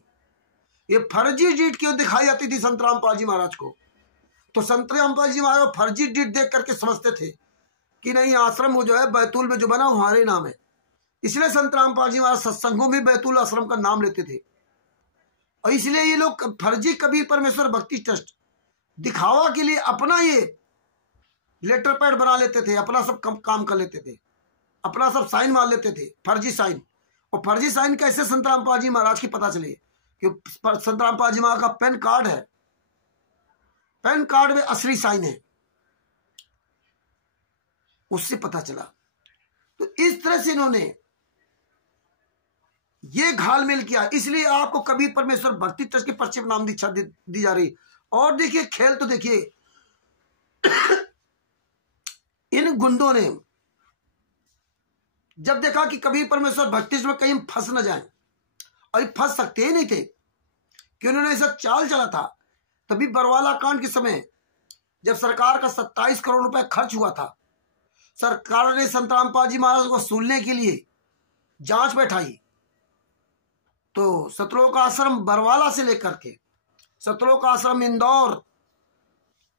ये फर्जी डीड क्यों दिखाई जाती थी संत रामपाल जी महाराज को? तो संत रामपाल जी महाराज फर्जी डीड देख करके समझते थे कि नहीं आश्रम वो जो है बैतूल में जो बना वो हमारे नाम है। इसलिए संत रामपाल जी महाराज सत्संगों में बैतूल आश्रम का नाम लेते थे। और इसलिए ये लोग फर्जी कबीर परमेश्वर भक्ति ट्रस्ट दिखावा के लिए अपना ये लेटर पैड बना लेते थे, अपना सब काम कर लेते थे, अपना सब साइन मार लेते थे, फर्जी साइन। और फर्जी साइन कैसे संत रामपाल जी महाराज की पता चले कि संत रामपाल जी महाराज का पैन कार्ड है, पैन कार्ड में असली साइन है, उससे पता चला। तो इस तरह से इन्होंने ये घालमेल किया। इसलिए आपको कबीर परमेश्वर भक्ति ट्रस्ट के पर्चे पर नाम दीक्षा दी जा रही। और देखिए खेल तो देखिए इन गुंडों ने जब देखा कि कबीर परमेश्वर भक्ति में कहीं फंस न जाए, और फंस सकते ही नहीं थे कि उन्होंने ऐसा चाल चला था। तभी बरवाला कांड के समय जब सरकार का 27 करोड़ रुपए खर्च हुआ था, सरकार ने संत रामपाल जी महाराज को सुनने के लिए जांच बैठाई, तो सतलोक आश्रम बरवाला से लेकर के सतलोक आश्रम इंदौर,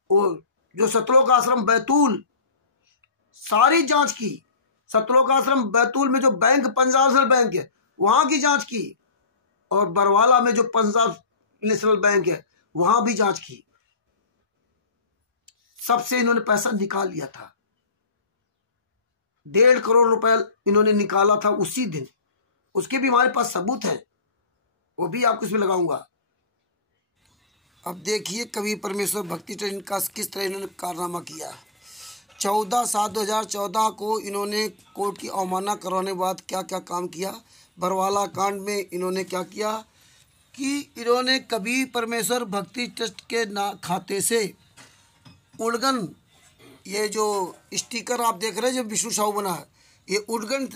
वो जो सतलोक आश्रम बैतूल, सारी जांच की। सतलोक आश्रम बैतूल में जो बैंक पंजाब नेशनल बैंक है वहां की जांच की, और बरवाला में जो पंजाब नेशनल बैंक है वहां भी जांच की। सबसे इन्होंने पैसा निकाल लिया था। 1.5 करोड़ रुपए इन्होंने निकाला था उसी दिन। उसके भी हमारे पास सबूत है, वो भी आपको इसमें लगाऊंगा। अब देखिए कवि परमेश्वर भक्ति ट्रस्ट का किस तरह इन्होंने कारनामा किया। 14/7/2014 को इन्होंने कोर्ट की अवमानना करवाने के बाद क्या क्या काम किया। बरवाला कांड में इन्होंने क्या किया कि इन्होंने कवि परमेश्वर भक्ति ट्रस्ट के खाते से उड़गन, ये जो स्टिकर आप देख रहे हैं जो विष्णु साहू बना है, ये उड़गन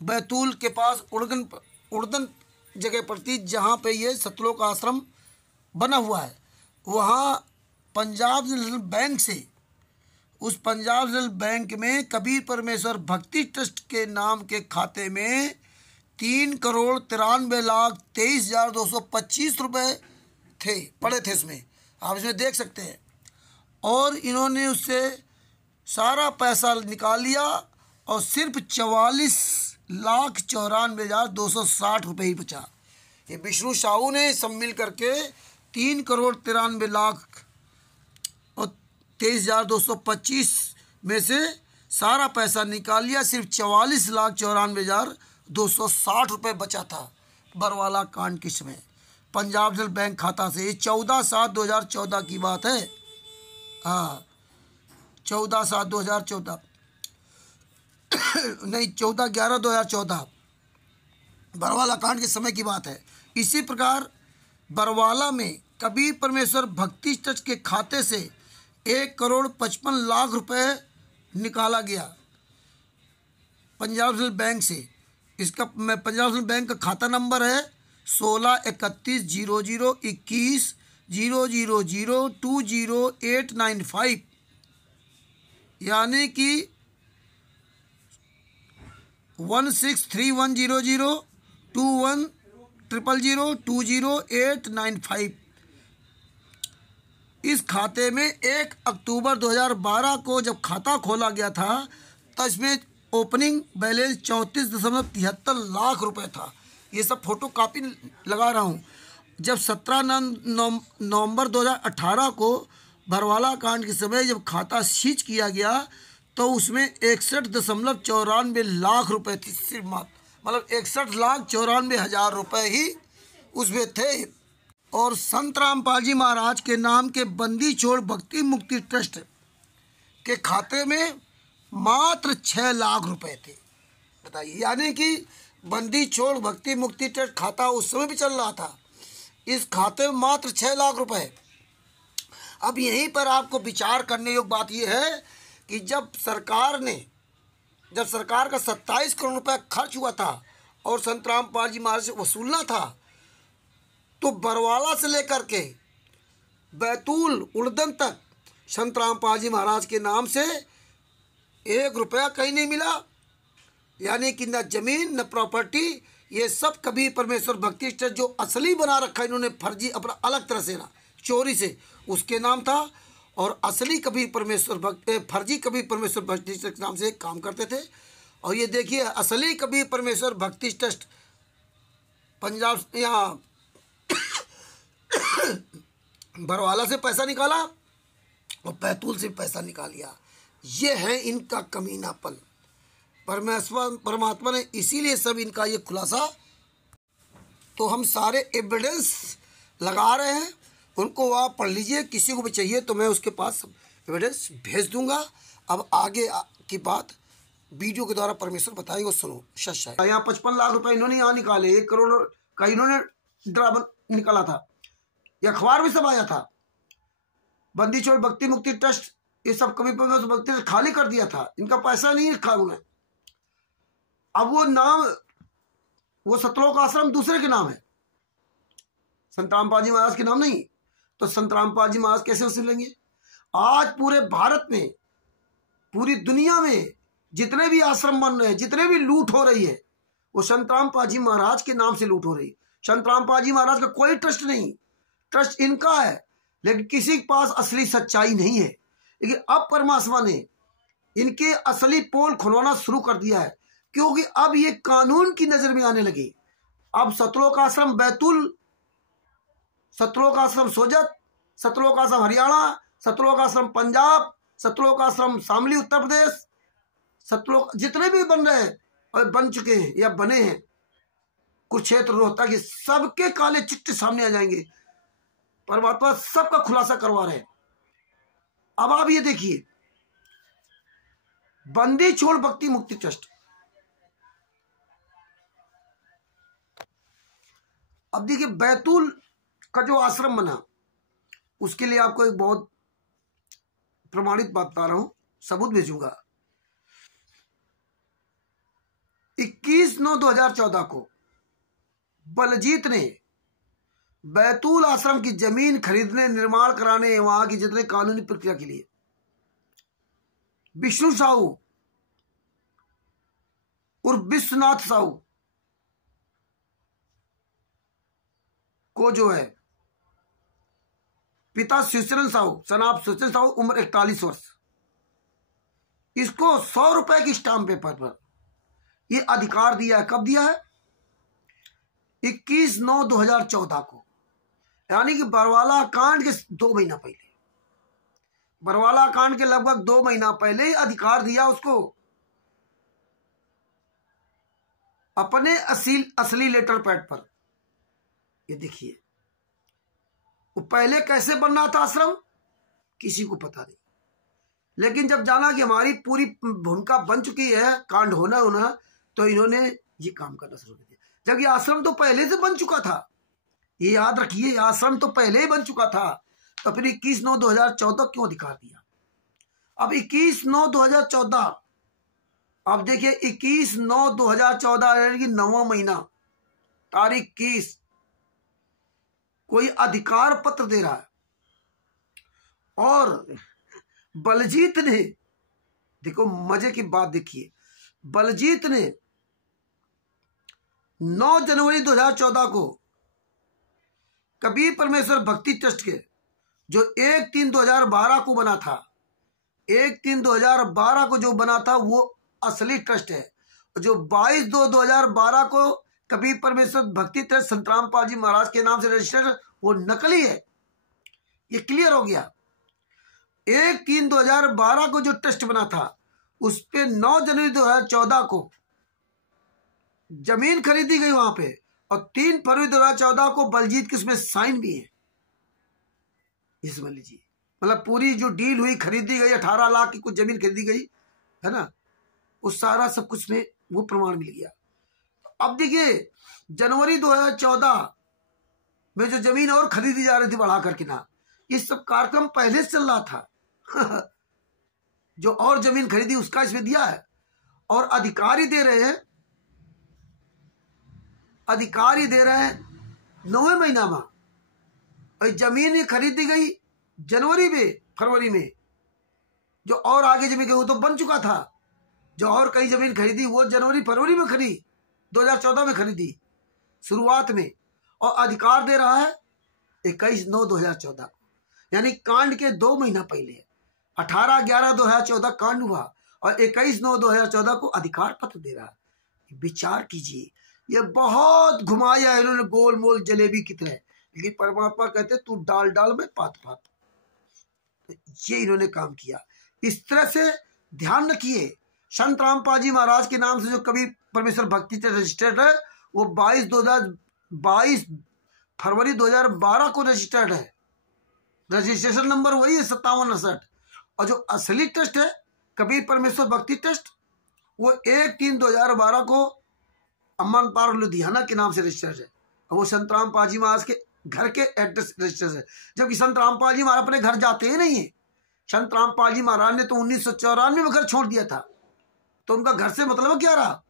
बैतूल के पास उड़गन जगह पड़ती जहाँ पे ये सतलोक आश्रम बना हुआ है, वहाँ पंजाब नेशनल बैंक से, उस पंजाब नेशनल बैंक में कबीर परमेश्वर भक्ति ट्रस्ट के नाम के खाते में 3,93,23,225 रुपये थे, पड़े थे इसमें, आप इसमें देख सकते हैं। और इन्होंने उससे सारा पैसा निकाल लिया और सिर्फ 44,94,260 रुपये ही बचा। ये विष्णु साहू ने सब मिल करके 3,93,23,225 में से सारा पैसा निकाल लिया, सिर्फ 44,94,260 रुपये बचा था बरवाला कांड के समय पंजाब नेशनल बैंक खाता से। ये 14/7/2014 की बात है। हाँ, 14/7/2014 नहीं, 14/11/2014 बरवाला कांड के समय की बात है। इसी प्रकार बरवाला में कबीर परमेश्वर भक्ति ट्रस्ट के खाते से 1,55,00,000 रुपये निकाला गया पंजाब नेशनल बैंक से। इसका पंजाब नेशनल बैंक का खाता नंबर है 1631002100020895, यानी कि 1631002100020895। इस खाते में 1 अक्टूबर 2012 को जब खाता खोला गया था तो इसमें ओपनिंग बैलेंस 34.73 लाख रुपए था। ये सब फोटो कापी लगा रहा हूँ। जब 17 नवंबर 2018 को बरवाला कांड के समय जब खाता सीज किया गया तो उसमें 61.94 लाख रुपए थी, सिर्फ मतलब 61,94,000 रुपये ही उसमें थे। और संत रामपाल जी महाराज के नाम के बंदी छोड़ भक्ति मुक्ति ट्रस्ट के खाते में मात्र 6 लाख रुपए थे, बताइए। यानी कि बंदी छोड़ भक्ति मुक्ति ट्रस्ट खाता उस समय भी चल रहा था, इस खाते में मात्र 6 लाख रुपए। अब यहीं पर आपको विचार करने योग्य बात यह है कि जब सरकार का 27 करोड़ रुपए खर्च हुआ था और संत रामपाल जी महाराज से वसूलना था, तो बरवाला से लेकर के बैतूल उड़दन तक संत रामपाल जी महाराज के नाम से 1 रुपया कहीं नहीं मिला। यानी कि न जमीन न प्रॉपर्टी, ये सब कबीर परमेश्वर भक्ति ट्रस्ट जो असली बना रखा इन्होंने फर्जी अपना अलग तरह से ना चोरी से, उसके नाम था। और असली कबीर परमेश्वर फर्जी कबीर परमेश्वर भक्ति ट्रस्ट के नाम से काम करते थे। और ये देखिए असली कबीर परमेश्वर भक्ति ट्रस्ट पंजाब यहाँ बरवाला से पैसा निकाला और बैतूल से पैसा निकाल लिया। ये है इनका कमीनापन। परमात्मा ने इसीलिए सब इनका ये खुलासा, तो हम सारे एविडेंस लगा रहे हैं, उनको आप पढ़ लीजिए। किसी को भी चाहिए तो मैं उसके पास एविडेंस भेज दूंगा। अब आगे की बात वीडियो के द्वारा परमेश्वर बताएंगे, सुनो। सच्चाई यहाँ 55 लाख रुपए इन्होंने यहाँ निकाले, 1 करोड़ का इन्होंने ड्रामा निकाला था, ये अखबार में सब आया था। बंदी छोड़ भक्ति मुक्ति ट्रस्ट ये सब कभी भक्ति खाली कर दिया था, इनका पैसा नहीं रखा उन्हें। अब वो सतलोक आश्रम दूसरे के नाम है, संत रामपाल जी महाराज के नाम नहीं। तो संत रामपाल जी महाराज कैसे वसूलेंगे? आज पूरे भारत में, पूरी दुनिया में जितने भी आश्रम बन रहे हैं, जितने भी लूट हो रही है, वो संत रामपाल जी महाराज के नाम से लूट हो रही है। संत रामपाल जी महाराज का कोई ट्रस्ट नहीं, ट्रस्ट इनका है, लेकिन किसी के पास असली सच्चाई नहीं है। लेकिन अब परमात्मा ने इनके असली पोल खुलवाना शुरू कर दिया है, क्योंकि अब ये कानून की नजर में आने लगे। अब सतलोक आश्रम बैतूल, सतलोक आश्रम सोजत, सतलोक आश्रम हरियाणा, सतलोक आश्रम पंजाब, सतलोक आश्रम शामली उत्तर प्रदेश, सतलोक जितने भी बन रहे हैं और बन चुके हैं या बने हैं, कुरुक्षेत्र, रोहतक, ये सबके काले चिट्टे सामने आ जाएंगे। परमात्मा सबका खुलासा करवा रहे हैं। अब आप ये देखिए, बंदी छोड़ भक्ति मुक्ति ट्रस्ट। अब देखिए, बैतूल का जो आश्रम बना, उसके लिए आपको एक बहुत प्रमाणित बात बता रहा हूं, सबूत भेजूंगा। 21/9/2014 को बलजीत ने बैतूल आश्रम की जमीन खरीदने, निर्माण कराने, वहां की जितने कानूनी प्रक्रिया के लिए विष्णु साहू और विश्वनाथ साहू को जो है, पिता शिवचरण साहू, सनाब शिवचरण साहू, उम्र 41 वर्ष, इसको 100 रुपए की स्टाम्प पेपर पर ये अधिकार दिया है। कब दिया है? 21/9/2014 को, यानी कि बरवाला कांड के 2 महीना पहले, बरवाला कांड के लगभग 2 महीना पहले ही अधिकार दिया उसको अपने असली लेटर पैड पर। ये देखिए, वो पहले कैसे बनना था आश्रम, किसी को पता नहीं, लेकिन जब जाना कि हमारी पूरी भूमिका बन चुकी है, कांड होना, तो इन्होंने ये काम करना शुरू कर दिया। जब ये आश्रम तो पहले से बन चुका था, ये याद रखिए, आश्रम तो पहले ही बन चुका था, तो फिर 21/9/2014 क्यों अधिकार दिया? अब 21/9/2014, अब देखिए 21/9/2014 यानी कि 9वां महीना, तारीख 21, कोई अधिकार पत्र दे रहा है, और बलजीत ने, देखो मजे की बात देखिए, बलजीत ने 9 जनवरी 2014 को कबीर परमेश्वर भक्ति ट्रस्ट के, जो 1/3/2012 को बना था, 1/3/2012 को जो बना था वो असली ट्रस्ट है। जो 22/2/2012 को कबीर परमेश्वर भक्ति ट्रस्ट संत रामपाल जी महाराज के नाम से रजिस्टर्ड, वो नकली है। ये क्लियर हो गया। 1/3/2012 को जो ट्रस्ट बना था, उस पे 9 जनवरी 2014 को जमीन खरीदी गई वहां पे, और 3 फरवरी 2014 को बलजीत की उसमें साइन भी है। ये समझ लीजिए, मतलब पूरी जो डील हुई, खरीदी गई, 18 लाख की कुछ जमीन खरीदी गई है ना, उस सारा सब कुछ में वो प्रमाण मिल गया। अब देखिए, जनवरी 2014 में जो जमीन और खरीदी जा रही थी बढ़ा करके ना, ये सब कार्यक्रम पहले से चल रहा था। जो और जमीन खरीदी उसका इसमें दिया है, और अधिकारी दे रहे हैं 9वें महीना में, और जमीन ये खरीदी गई जनवरी में, फरवरी में। जो और आगे जमीन वो तो बन चुका था, जो और कई जमीन खरीदी वो जनवरी फरवरी में खरीदी, 2014 में खरीदी शुरुआत में, और अधिकार दे रहा है 21/9/2014 को, यानी कांड के 2 महीना पहले 18/11/2014 कांड हुआ, और 21/9/2014 को अधिकार पत्र दे रहा है। विचार कीजिए, ये बहुत घुमाया है इन्होंने, गोल मोल जलेबी की तरह, लेकिन परमात्मा कहते तू डाल डाल में पात पात। ये इन्होंने काम किया। इस तरह से ध्यान रखिए, संत रामपाल जी महाराज के नाम से जो कबीर परमेश्वर भक्ति रजिस्टर्ड है, वो 22 फरवरी 2012 को रजिस्टर्ड है। रजिस्ट्रेशन नंबर वही है 5759, और जो असली ट्रस्ट है कबीर परमेश्वर भक्ति ट्रस्ट, वो 1/3/2012 को अम्मन पार्क लुधियाना के नाम से रजिस्टर्ड है, और वो संत रामपाल जी महाराज के घर के एड्रेस रजिस्टर्ड है। जबकि संत रामपाल जी महाराज अपने घर जाते ही नहीं है। संत रामपाल जी महाराज ने तो 1994 में घर छोड़ दिया था, तो उनका घर से मतलब क्या रहा?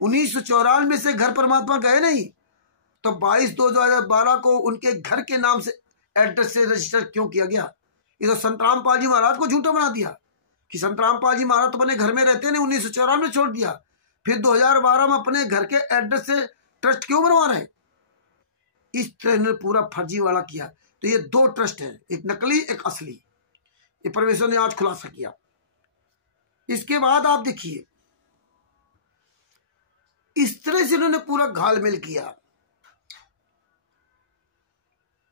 1994 में से घर परमात्मा गए नहीं, तो 22/2/2012 को उनके घर के नाम से एड्रेस से रजिस्टर क्यों किया गया? ये तो संत रामपाल जी महाराज को झूठा बना दिया कि संत रामपाल जी महाराज तो अपने घर में रहते नहीं, 1994 में छोड़ दिया, फिर 2012 में अपने घर के एड्रेस से ट्रस्ट क्यों बनवा रहे हैं? इस तरह ने पूरा फर्जी वाला किया। तो ये दो ट्रस्ट है, एक नकली एक असली। ये परमेश्वर ने आज खुलासा किया। इसके बाद आप देखिए इस तरह से इन्होंने पूरा घालमेल किया,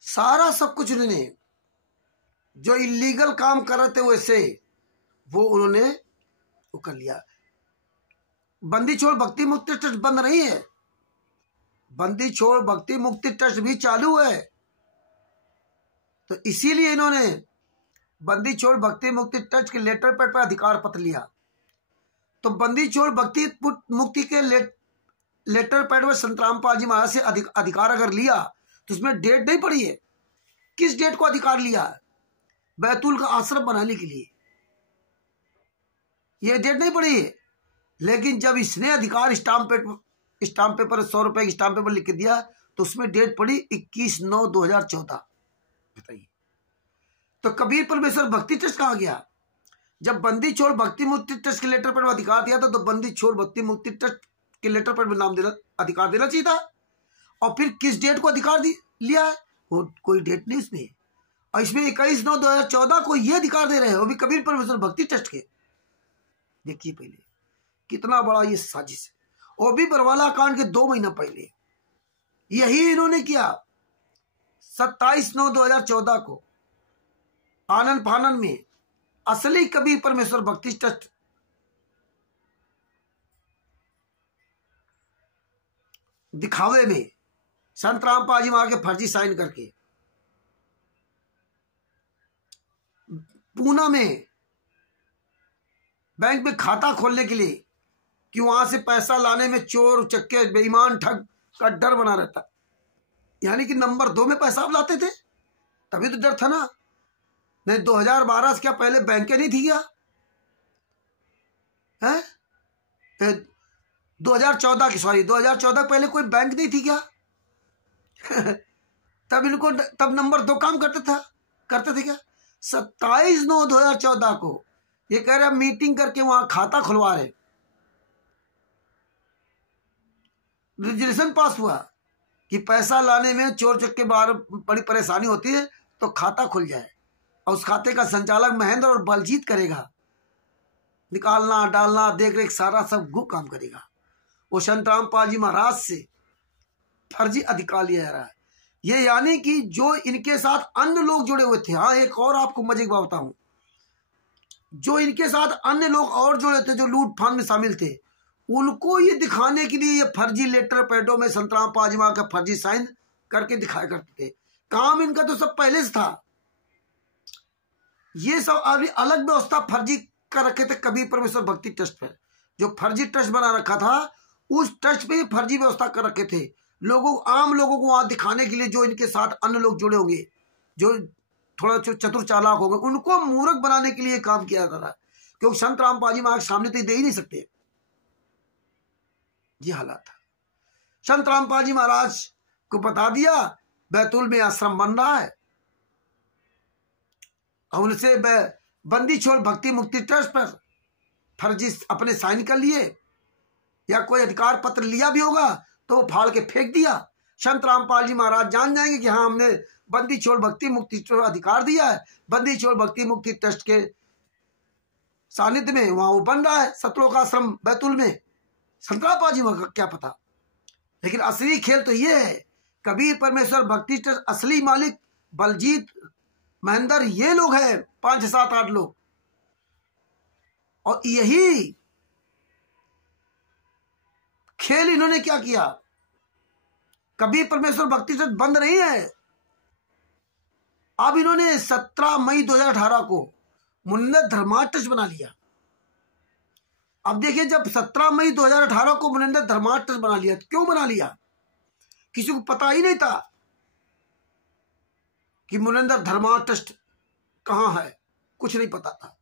सारा सब कुछ उन्होंने जो इलीगल काम कर रहे थे वैसे वो उन्होंने वो कर लिया। बंदी छोड़ भक्ति मुक्ति ट्रस्ट बंद नहीं है, बंदी छोड़ भक्ति मुक्ति ट्रस्ट भी चालू है। तो इसीलिए इन्होंने बंदी छोड़ भक्ति मुक्ति ट्रस्ट के लेटर पैड पर अधिकार पत्र लिया। तो बंदी छोड़ भक्ति मुक्ति के लेटर पैड में संत रामपाल जी महाराज से अधिकार अगर लिया तो उसमें डेट नहीं पड़ी है। किस डेट को अधिकार लिया? बैतूल का आश्रम बनाने के लिए, यह डेट नहीं पड़ी है। लेकिन जब इसने अधिकार स्टाम्प पेपर 100 रुपए की स्टाम्प पेपर लिख के दिया तो उसमें डेट पड़ी 21/9/2014। बताइए, तो कबीर परमेश्वर भक्ति ट्रस्ट कहाँ गया? जब बंदी छोड़ भक्ति मुक्ति ट्रस्ट के लेटर पर अधिकार दिया था तो बंदी छोड़ भक्ति मुक्ति ट्रस्ट के लेटर पर नाम देना अधिकार देना चाहिए था। और फिर किस डेट को अधिकार लिया है? वो कोई डेट नहीं इसमें। और इसमें 21/9/2014 को ये अधिकार दे रहे हैं, वो भी कबीर परमेश्वर भक्ति ट्रस्ट के। देखिए पहले कितना बड़ा ये साजिश है। वो भी बरवाला कांड के 2 महीना पहले यही इन्होंने किया। 27/9/2014 को आनंद फानन में असली कबीर परमेश्वर भक्ति ट्रस्ट दिखावे में संत रामपाल जी वहां के फर्जी साइन करके पूना में बैंक में खाता खोलने के लिए कि वहां से पैसा लाने में चोर चक्के बेईमान ठग का डर बना रहता। यानी कि नंबर 2 में पैसा आप लाते थे, तभी तो डर था ना। नहीं 2012 से क्या पहले बैंकें नहीं थी क्या? है 2014 पहले कोई बैंक नहीं थी क्या? तब नंबर 2 काम करते थे क्या? 27/9/2014 को ये कह रहे मीटिंग करके वहां खाता खुलवा रहे, रेजोल्यूशन पास हुआ कि पैसा लाने में चोर चक्के बाहर बड़ी परेशानी होती है तो खाता खुल जाए और उस खाते का संचालक महेंद्र और बलजीत करेगा, निकालना डालना देख रेख सारा सब गुप्त काम करेगा। वो संत रामपाल जी महाराज से फर्जी अधिकार लिया जा रहा है। ये यानी कि जो इनके साथ अन्य लोग जुड़े हुए थे। हाँ, एक और आपको मजे की बात बताऊं, जो इनके साथ अन्य लोग और जुड़े थे जो लूट फान में शामिल थे, उनको ये दिखाने के लिए ये फर्जी लेटर पैडों में संत रामपाल जी महाराज का फर्जी साइन करके दिखाया करते थे। काम इनका तो सब पहले से था। ये सब अभी अलग व्यवस्था फर्जी कर रखे थे कबीर परमेश्वर भक्ति ट्रस्ट पे। जो फर्जी ट्रस्ट बना रखा था उस ट्रस्ट पे फर्जी व्यवस्था कर रखे थे। आम लोगों को वहां दिखाने के लिए जो इनके साथ अन्य लोग जुड़े होंगे, जो थोड़ा चतुर चालाक होंगे, उनको मूर्ख बनाने के लिए काम किया जाता था। क्योंकि संत रामपाल जी महाराज सामने तो दे ही नहीं सकते। ये हालात था। संत रामपाल जी महाराज को बता दिया बैतूल में आश्रम बन रहा है और उनसे बंदी छोड़ भक्ति मुक्ति ट्रस्ट पर फर्जी अपने साइन कर लिए या कोई अधिकार पत्र लिया भी होगा तो वो फाड़ के फेंक दिया। संत रामपाल जी महाराज जान जाएंगे कि हाँ, हमने बंदी छोड़ भक्ति मुक्ति ट्रस्ट अधिकार दिया है। बंदी छोड़ भक्ति मुक्ति ट्रस्ट के सानिध्य में वहां वो बन रहा है सतलोक आश्रम बैतूल में। संत रामपाल जी का क्या पता। लेकिन असली खेल तो ये है, कबीर परमेश्वर भक्ति ट्रस्ट असली मालिक बलजीत महेंद्र ये लोग हैं, 5 7 8 लोग। और यही खेल इन्होंने क्या किया, कबीर परमेश्वर भक्ति ट्रस्ट बंद नहीं है। अब इन्होंने 17 मई 2018 को मुनिंदर धर्मार्थ ट्रस्ट बना लिया। अब देखिए, जब 17 मई 2018 को मुनिंदर धर्मार्थ ट्रस्ट बना लिया, क्यों बना लिया? किसी को पता ही नहीं था कि मुनिंदर धर्मार्थ ट्रस्ट कहां है, कुछ नहीं पता था।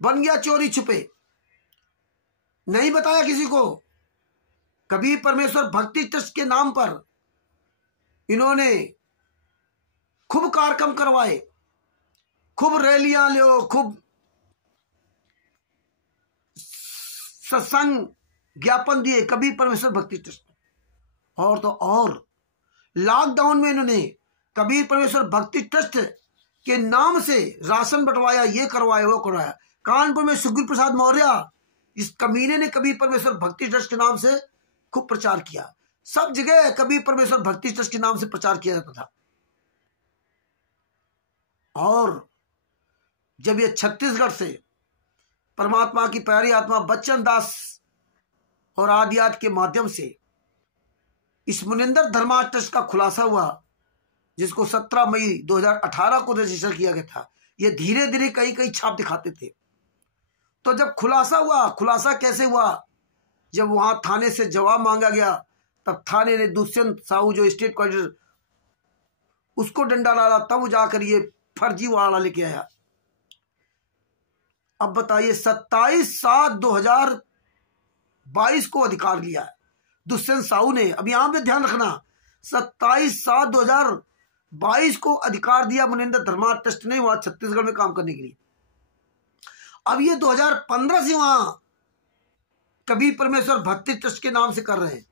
बन गया चोरी छुपे, नहीं बताया किसी को। कबीर परमेश्वर भक्ति ट्रस्ट के नाम पर इन्होंने खूब कार्यक्रम करवाए, खूब रैलियां लो, खूब सत्संग ज्ञापन दिए कबीर परमेश्वर भक्ति ट्रस्ट। और तो और लॉकडाउन में इन्होंने कबीर परमेश्वर भक्ति ट्रस्ट के नाम से राशन बंटवाया, ये करवाया वो करवाया। कानपुर में सुखबीर प्रसाद मौर्य इस कमीने ने कबीर परमेश्वर भक्ति ट्रस्ट के नाम से खूब प्रचार किया। सब जगह कबीर परमेश्वर भक्ति ट्रस्ट के नाम से प्रचार किया जाता था। और जब ये छत्तीसगढ़ से परमात्मा की प्यारी आत्मा बच्चन दास और आदियात के माध्यम से इस मुनिंदर धर्मा ट्रस्ट का खुलासा हुआ, जिसको 17 मई 2018 को रजिस्टर किया गया था। ये धीरे धीरे कई कई छाप दिखाते थे। तो जब खुलासा हुआ, खुलासा कैसे हुआ, जब वहां थाने से जवाब मांगा गया, तब थाने ने दुष्यंत साहू जो स्टेट कोऑर्डिनेटर उसको डंडा डाला, तब जाकर ये फर्जी वाला लेके आया। अब बताइए 27/7/2022 को अधिकार लिया है दुष्यंत साहू ने। अब यहां पे ध्यान रखना, 27/7/2022 को अधिकार दिया मुनिंदर धर्मा ट्रस्ट ने वहां छत्तीसगढ़ में काम करने के लिए। अब ये 2015 से वहां कबीर परमेश्वर भक्ति ट्रस्ट के नाम से कर रहे हैं।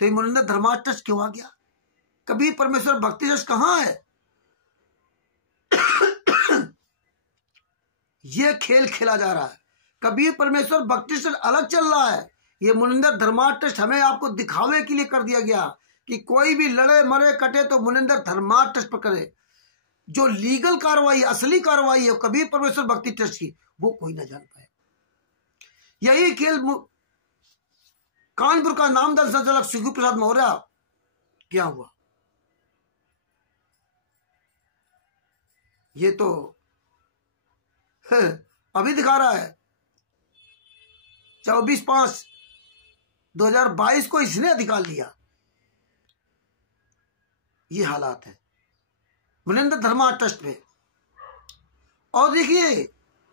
तो ये मुनिंदर धर्मा ट्रस्ट क्यों आ गया? कबीर परमेश्वर भक्ति ट्रस्ट कहां है? ये खेल खेला जा रहा है। कबीर परमेश्वर भक्ति ट्रस्ट अलग चल रहा है। ये मुनिंदर धर्मा ट्रस्ट हमें आपको दिखावे के लिए कर दिया गया कि कोई भी लड़े मरे कटे तो मुनिंदर धर्मा ट्रस्ट पर करे। जो लीगल कार्रवाई, असली कार्रवाई है कबीर परमेश्वर भक्ति ट्रस्ट की, वो कोई ना जान पाए। यही खेल कानपुर का नामदार संचालक सुखबीर प्रसाद मौर्य क्या हुआ? ये तो अभी दिखा रहा है 24/5/2022 को इसने अधिकार लिया। ये हालात है मुनिंदर धर्मा ट्रस्ट में। और देखिए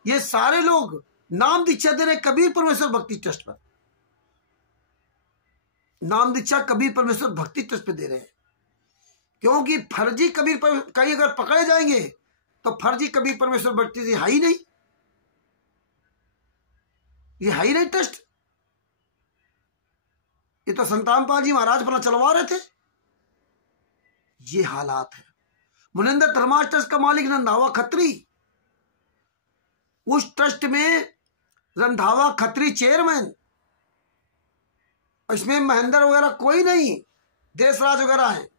ये सारे लोग नाम दीक्षा दे रहे कबीर परमेश्वर भक्ति ट्रस्ट पर, नाम दीक्षा कबीर परमेश्वर भक्ति ट्रस्ट पे दे रहे हैं, क्योंकि फर्जी कबीर पर कहीं अगर पकड़े जाएंगे तो फर्जी कबीर परमेश्वर भक्ति है ही नहीं, ये है ही नहीं ट्रस्ट। ये तो संतानपाल जी महाराज अपना चलवा रहे थे। ये हालात है। मुनिंदर धर्मा ट्रस्ट का मालिक रंधावा खत्री, उस ट्रस्ट में रंधावा खत्री चेयरमैन, इसमें महेंद्र वगैरह कोई नहीं, देशराज वगैरह है।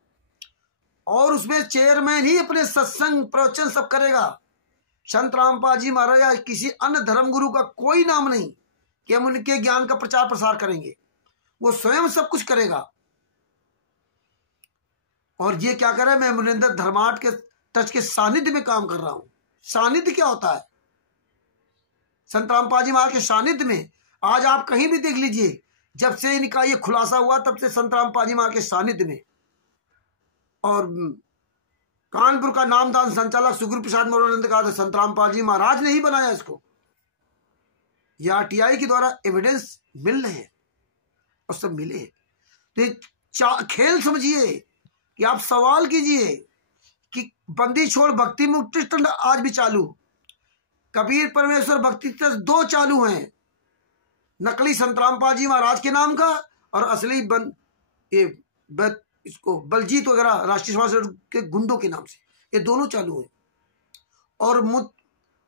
और उसमें चेयरमैन ही अपने सत्संग प्रवचन सब करेगा। संत रामपाल जी महाराज या किसी अन्य धर्मगुरु का कोई नाम नहीं कि हम उनके ज्ञान का प्रचार प्रसार करेंगे, वो स्वयं सब कुछ करेगा। और ये क्या करे, मैं मुनिंदर धर्माट के ट्रस्ट के सानिध्य में काम कर रहा हूं। सानिध्य क्या होता है? संत रामपाल जी महाराज के सानिध्य में आज आप कहीं भी देख लीजिए, जब से इनका ये खुलासा हुआ तब से संत रामपाल जी महाराज के सानिध्य में। और कानपुर का नामदान संचालक सुखबीर प्रसाद मौर्य ने कहा था संत रामपाल जी महाराज ने ही बनाया इसको। यह आरटीआई के द्वारा एविडेंस मिल रहे हैं और सब मिले। तो खेल समझिए कि आप सवाल कीजिए कि बंदी छोड़ भक्ति मुक्ति ट्रस्ट आज भी चालू, कबीर परमेश्वर भक्ति ट्रस्ट 2 चालू हैं, नकली संत रामपाल जी महाराज के नाम का और असली इसको बलजीत वगैरह राष्ट्रीय समाज के गुंडों के नाम से, ये दोनों चालू हैं। और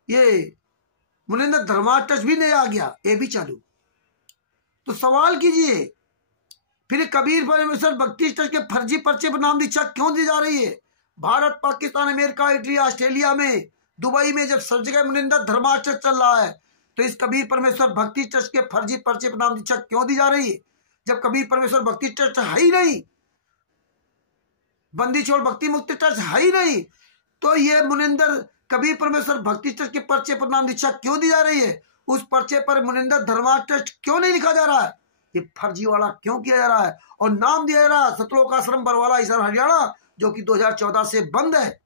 ये मुनिंदर धर्मा ट्रस्ट भी नया आ गया, ये भी चालू। तो सवाल कीजिए फिर कबीर परमेश्वर भक्ति ट्रस्ट के फर्जी पर्चे पर नाम दीक्षा क्यों दी जा रही है? Bharat, Pakistan, America, Italy, Australia में, दुबई में जब सब जगह मुनिंदर धर्मा ट्रस्ट चल रहा है, तो इस कबीर परमेश्वर भक्ति ट्रस्ट के फर्जी पर्चे पर नाम दीक्षा क्यों दी जा रही है? जब कबीर परमेश्वर भक्ति ट्रस्ट है ही नहीं, बंदी छोड़ भक्ति मुक्ति ट्रस्ट है ही नहीं, तो ये मुनिंदर कबीर परमेश्वर भक्ति ट्रस्ट के पर्चे पर नाम दीक्षा क्यों दी जा रही है? उस पर्चे पर मुनिंदर धर्मा ट्रस्ट क्यों नहीं लिखा जा रहा है? ये फर्जी वाला क्यों किया जा रहा है? और नाम दिया जा रहा है सतलोक आश्रम बरवाला हिसार हरियाणा, जो कि 2014 से बंद है।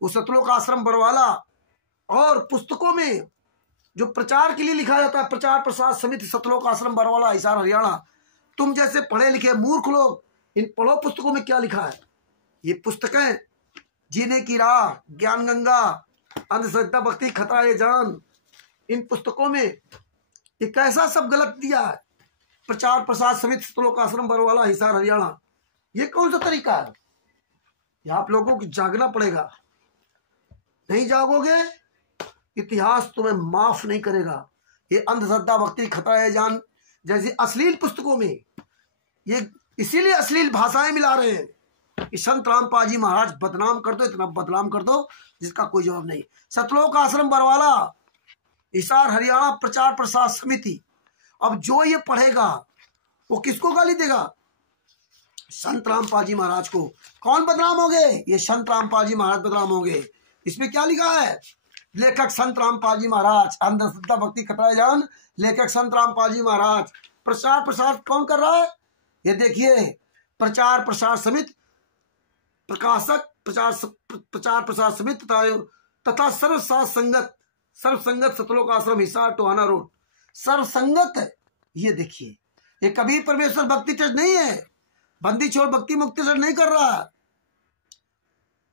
वो सतलोक आश्रम बरवाला और पुस्तकों में जो प्रचार के लिए लिखा जाता है, प्रचार प्रसार समिति सतलोक आश्रम बरवाला हिसार हरियाणा, तुम जैसे पढ़े लिखे मूर्ख लोग इन पढ़ो पुस्तकों में क्या लिखा है। ये पुस्तकें जीने की राह, ज्ञान गंगा, अंधश्रद्धा भक्ति खतरा ये जान, इन पुस्तकों में ये कैसा सब गलत दिया है। प्रचार प्रसार समिति सतलोक आश्रम बरवाला हिसार हरियाणा, ये कौन सा तरीका है? ये आप लोगों को जागना पड़ेगा। नहीं जागोगे इतिहास तुम्हें माफ नहीं करेगा। ये अंधश्रद्धा, भक्ति, खतरा है जान जैसी अश्लील पुस्तकों में ये इसीलिए अश्लील भाषाएं मिला रहे हैं कि संत रामपाल जी महाराज बदनाम कर दो, इतना बदनाम कर दो जिसका कोई जवाब नहीं। सतलोक आश्रम बरवाला, हिसार हरियाणा प्रचार प्रसार समिति। अब जो ये पढ़ेगा वो किसको गाली देगा? संत रामपाल जी महाराज को। कौन बदनाम होंगे? ये संत रामपाल जी महाराज बदनाम होंगे। इसमें क्या लिखा है? लेखक संत रामपाल जी महाराज, अंधश्रद्धा भक्ति खतरा जान, लेखक संत रामपाल जी महाराज। प्रचार प्रसार कौन कर रहा है? ये देखिए, प्रचार प्रसार समिति, प्रकाशक प्रचार प्रसार समिति तथा सर्व संगत सतलोक आश्रम हिसार टोहाना रोड। सर्व संगत है। ये देखिए, ये कभी परमेश्वर भक्ति ट्रस्ट नहीं है, बंदी छोड़ भक्ति मुक्ति ट्रस्ट नहीं कर रहा,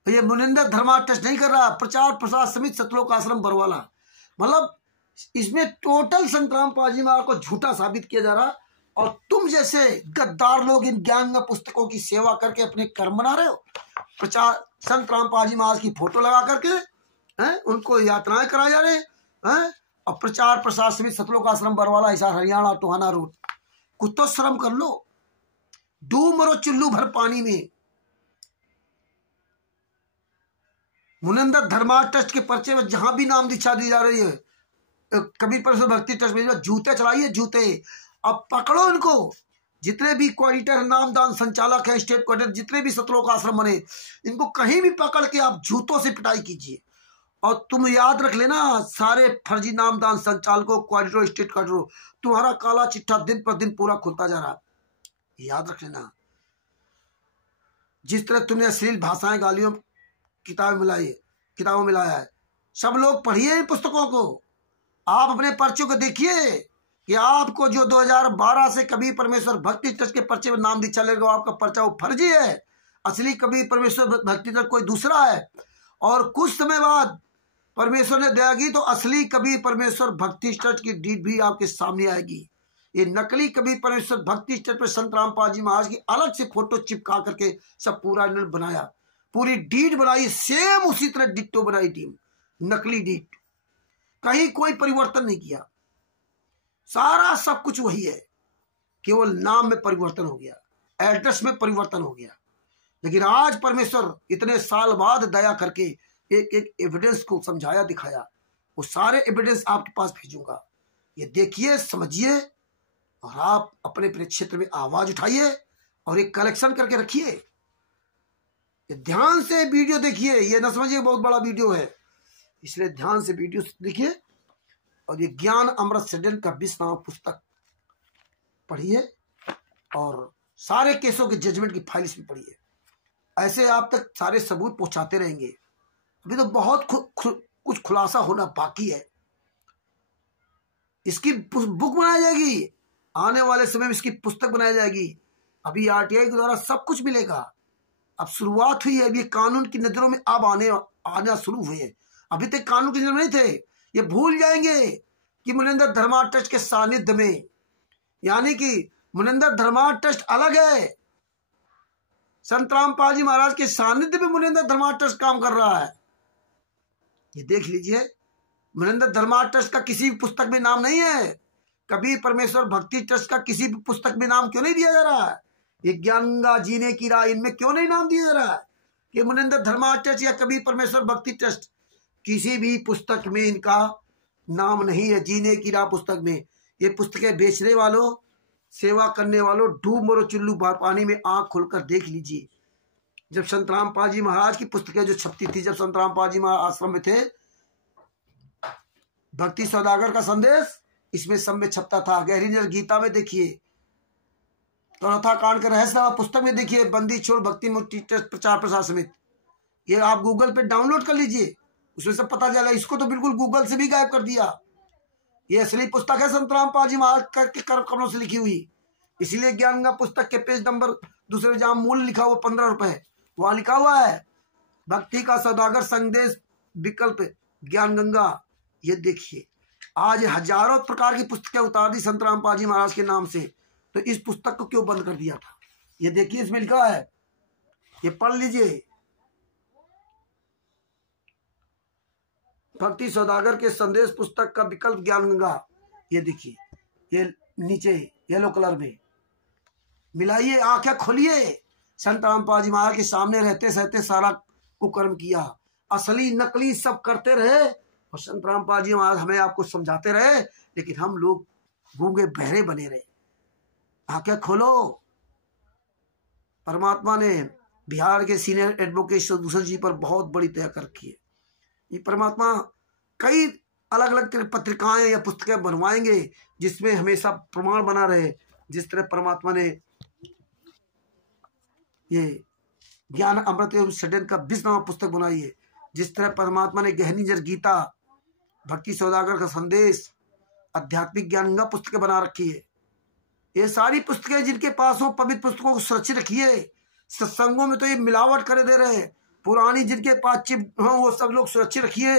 ये मुनिंदर धर्मा ट्रस्ट नहीं कर रहा। प्रचार प्रसार समिति सतलोक आश्रम बरवाला। मतलब इसमें टोटल संत रामपाल जी महाराज को झूठा साबित किया जा रहा। और तुम जैसे गद्दार लोग इन ज्ञान पुस्तकों की सेवा करके अपने कर्म बना रहे हो। प्रचार संत रामपाल जी महाराज की फोटो लगा करके हैं, उनको यात्राएं कराई जा रहे हैं। और प्रचार प्रसार समिति सतलोक आश्रम बरवाला, हिसार हरियाणा टोहाना रोड। कुछ तो शर्म कर लो। डूब मरो चुल्लू भर पानी में। मुनिंदर धर्मा ट्रस्ट के पर्चे में जहां भी नाम दीक्षा दी जा रही है, कबीर परमेश्वर भक्ति ट्रस्ट में जूते चलाइए, जूते। अब पकड़ो इनको, जितने भी कोऑर्डिनेटर, नामदान संचालक हैं, स्टेट कोऑर्डिनेटर, जितने भी सतलोक आश्रम बने, इनको कहीं भी पकड़ के आप जूतों से पिटाई कीजिए। और तुम याद रख लेना, सारे फर्जी नामदान संचालकों, कोऑर्डिनेटर, स्टेट कोऑर्डिनेटर, तुम्हारा काला चिट्ठा दिन पर दिन पूरा खुलता जा रहा। याद रख लेना। जिस तरह तुमने अश्लील भाषाएं, गालियों किताबों में लाया है, सब लोग पढ़िए इन पुस्तकों को। आप अपने पर्चों को देखिए कि आपको जो 2012 से कबीर परमेश्वर भक्ति ट्रस्ट के पर्चे में नाम दीक्षा लेगा, आपका पर्चा वो फर्जी है। असली कबीर परमेश्वर भक्ति ट्रस्ट कोई दूसरा है। और कुछ समय बाद परमेश्वर ने दया की तो असली कबीर परमेश्वर भक्ति ट्रस्ट की डीड भी आपके सामने आएगी। ये नकली कबीर परमेश्वर भक्ति ट्रस्ट पर संत रामपाल जी महाराज की अलग से फोटो चिपका करके सब पूरा इन्होंने बनाया, पूरी डीड बनाई, सेम उसी तरह डिट्टो बनाई टीम, नकली डीड। कहीं कोई परिवर्तन नहीं किया, सारा सब कुछ वही है, केवल नाम में परिवर्तन हो गया, एड्रेस में परिवर्तन हो गया। लेकिन आज परमेश्वर इतने साल बाद दया करके एक एक एविडेंस को समझाया, दिखाया। वो सारे एविडेंस आपके पास भेजूंगा, ये देखिए, समझिए, और आप अपने अपने क्षेत्र में आवाज उठाइए और एक कलेक्शन करके रखिए। ये ध्यान से वीडियो देखिए, ये ना समझिए बहुत बड़ा वीडियो है, इसलिए ध्यान से वीडियो देखिए। और ये ज्ञान अमृत सृजन का 20 नामक पुस्तक पढ़िए और सारे केसों के जजमेंट की फाइल इसमें पढ़िए। ऐसे आप तक सारे सबूत पहुंचाते रहेंगे। अभी तो बहुत कुछ खुलासा होना बाकी है। इसकी बुक बनाई जाएगी, आने वाले समय में इसकी पुस्तक बनाई जाएगी। अभी आरटीआई के द्वारा सब कुछ मिलेगा। अब शुरुआत हुई है, अभी कानून की नजरों में अब आना शुरू हुए। अभी तक कानून की नजर में नहीं थे। ये भूल जाएंगे कि मुनिंदर धर्मा ट्रस्ट के सानिध्य में, यानी कि मुनिंदर धर्मा ट्रस्ट अलग है, संत रामपाल जी महाराज के सानिध्य में मुनिंदर धर्मा ट्रस्ट काम कर रहा है। ये देख लीजिए, मुनिंदर धर्मा ट्रस्ट का किसी भी पुस्तक में नाम नहीं है। कबीर परमेश्वर भक्ति ट्रस्ट का किसी भी पुस्तक में नाम क्यों नहीं दिया जा रहा है? ये ज्ञान गंगा, जीने की राह, इनमें क्यों नहीं नाम दिया जा रहा है कि मुनिंदर धर्मा ट्रस्ट या कबीर परमेश्वर भक्ति ट्रस्ट? किसी भी पुस्तक में इनका नाम नहीं है। जीने की राह पुस्तक में, ये पुस्तकें बेचने वालों, सेवा करने वालों, डूब मरो चुल्लू पानी में आंख खोलकर देख लीजिए। जब संत रामपाल जी महाराज की पुस्तकें जो छपती थी, जब संत रामपाल जी महाराज आश्रम में थे, भक्ति सौदागर का संदेश इसमें सब में छपता था। गहरी नजर गीता में देखिए, चौथा कांड का रहस्य पुस्तक में देखिए, बंदी छोड़ भक्ति मुक्ति ट्रस्ट प्रचार प्रसार समिति। ये आप गूगल पे डाउनलोड कर लीजिए, उसमें सब पता चला। इसको तो बिल्कुल गूगल से भी गायब कर दिया। ये असली पुस्तक है संत रामपाल जी महाराज के कर्म कमलों से लिखी हुई। इसीलिए ज्ञान गंगा पुस्तक के पेज नंबर दूसरे जहां मूल्य लिखा हुआ 15 रुपए, वहां लिखा हुआ है भक्ति का सौदागर संदेश विकल्प ज्ञान गंगा। ये देखिए, आज हजारों प्रकार की पुस्तकें उतार दी संत रामपाल जी महाराज के नाम से, तो इस पुस्तक को क्यों बंद कर दिया था? ये देखिए, इसमें लिखा है ये पढ़ लीजिए। भक्ति सौदागर के संदेश पुस्तक का विकल्प ज्ञान गंगा, ये देखिए, ये नीचे येलो कलर में मिलाइए, आंखें खोलिए। संत रामपाल जी महाराज के सामने रहते सहते सारा कुकर्म किया, असली नकली सब करते रहे, और संत रामपाल जी महाराज हमें आपको समझाते रहे, लेकिन हम लोग गूंगे बहरे बने रहे। आंखें खोलो। परमात्मा ने बिहार के सीनियर एडवोकेट सदभूषण जी पर बहुत बड़ी दया कर रखी है। ये परमात्मा कई अलग अलग पत्रिकाएं या पुस्तकें बनवाएंगे जिसमें हमेशा प्रमाण बना रहे। जिस तरह परमात्मा ने ये ज्ञान अमृत एवं षड्यंत्र का 20वां पुस्तक बनाई है, जिस तरह परमात्मा ने गहनी जर गीता, भक्ति सौदागर का संदेश, आध्यात्मिक ज्ञान गंगा पुस्तकें बना रखी है। ये सारी पुस्तकें जिनके पास हो, पवित्र पुस्तकों को सुरक्षित रखिए। सत्संगों में तो ये मिलावट करे दे रहे हैं। पुरानी जिनके पास चिप हो वो सब लोग सुरक्षित रखिए।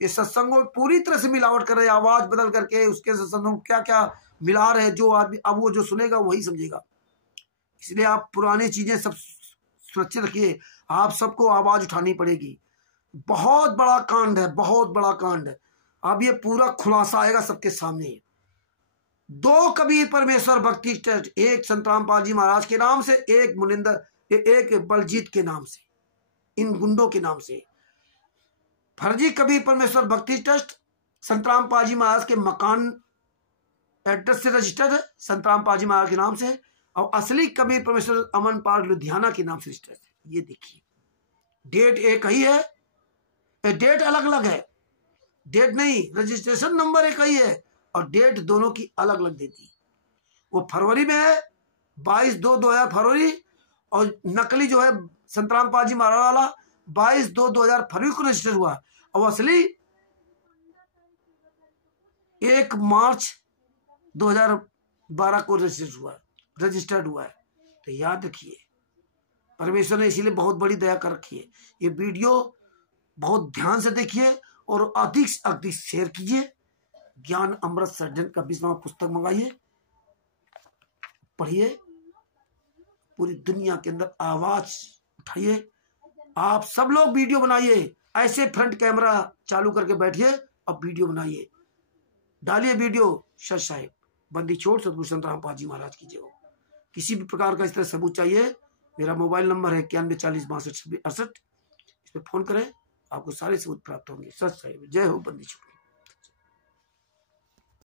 ये सत्संगों में पूरी तरह से मिलावट कर रहे हैं, आवाज बदल करके उसके सत्संगों में क्या क्या मिला रहे हैं। जो आदमी अब वो जो सुनेगा वही समझेगा। इसलिए आप पुरानी चीजें सब सुरक्षित रखिए। आप सबको आवाज उठानी पड़ेगी। बहुत बड़ा कांड है, बहुत बड़ा कांड है। अब ये पूरा खुलासा आएगा सबके सामने। 2 कबीर परमेश्वर भक्ति ट्रस्ट, एक संत रामपाल जी महाराज के नाम से, एक मुनिंदर, एक बलजीत के नाम से, इन गुंडों के नाम से। फर्जी कबीर परमेश्वर भक्ति ट्रस्ट संत रामपाल जी महाराज के मकान एड्रेस से रजिस्टर्ड है, संत रामपाल जी महाराज के नाम से, और असली कबीर परमेश्वर अमन पार्क लुधियाना के नाम से रजिस्टर्ड है। ये देखिए, डेट एक ही है, डेट अलग अलग है। डेट नहीं, रजिस्ट्रेशन नंबर एक ही है और डेट दोनों की अलग अलग देती। वो फरवरी में है, 22/2/2000 फरवरी, और नकली जो है संत रामपाल जी महाराज वाला 22/2/2000 फरवरी को रजिस्टर हुआ, और असली 1 मार्च 2012 को रजिस्टर्ड हुआ है। तो याद रखिए, परमेश्वर ने इसीलिए बहुत बड़ी दया कर रखी है। ये वीडियो बहुत ध्यान से देखिए और अधिक से अधिक शेयर कीजिए। ज्ञान अमृत षड्यंत्र का 20वां पुस्तक मंगाइए, पढ़िए, पूरी दुनिया के अंदर आवाज उठाइए। आप सब लोग वीडियो बनाइए, ऐसे फ्रंट कैमरा चालू करके बैठिए और वीडियो बनाइए, डालिए वीडियो। सच साहिब बंदी छोड़ सतगुरु संत रामपाल जी महाराज की जय हो। किसी भी प्रकार का इस तरह सबूत चाहिए, मेरा मोबाइल नंबर है 9140 62 68। इस पर फोन करें, आपको सारे सबूत प्राप्त होंगे। सच साहिब जय हो बंदी छोड़।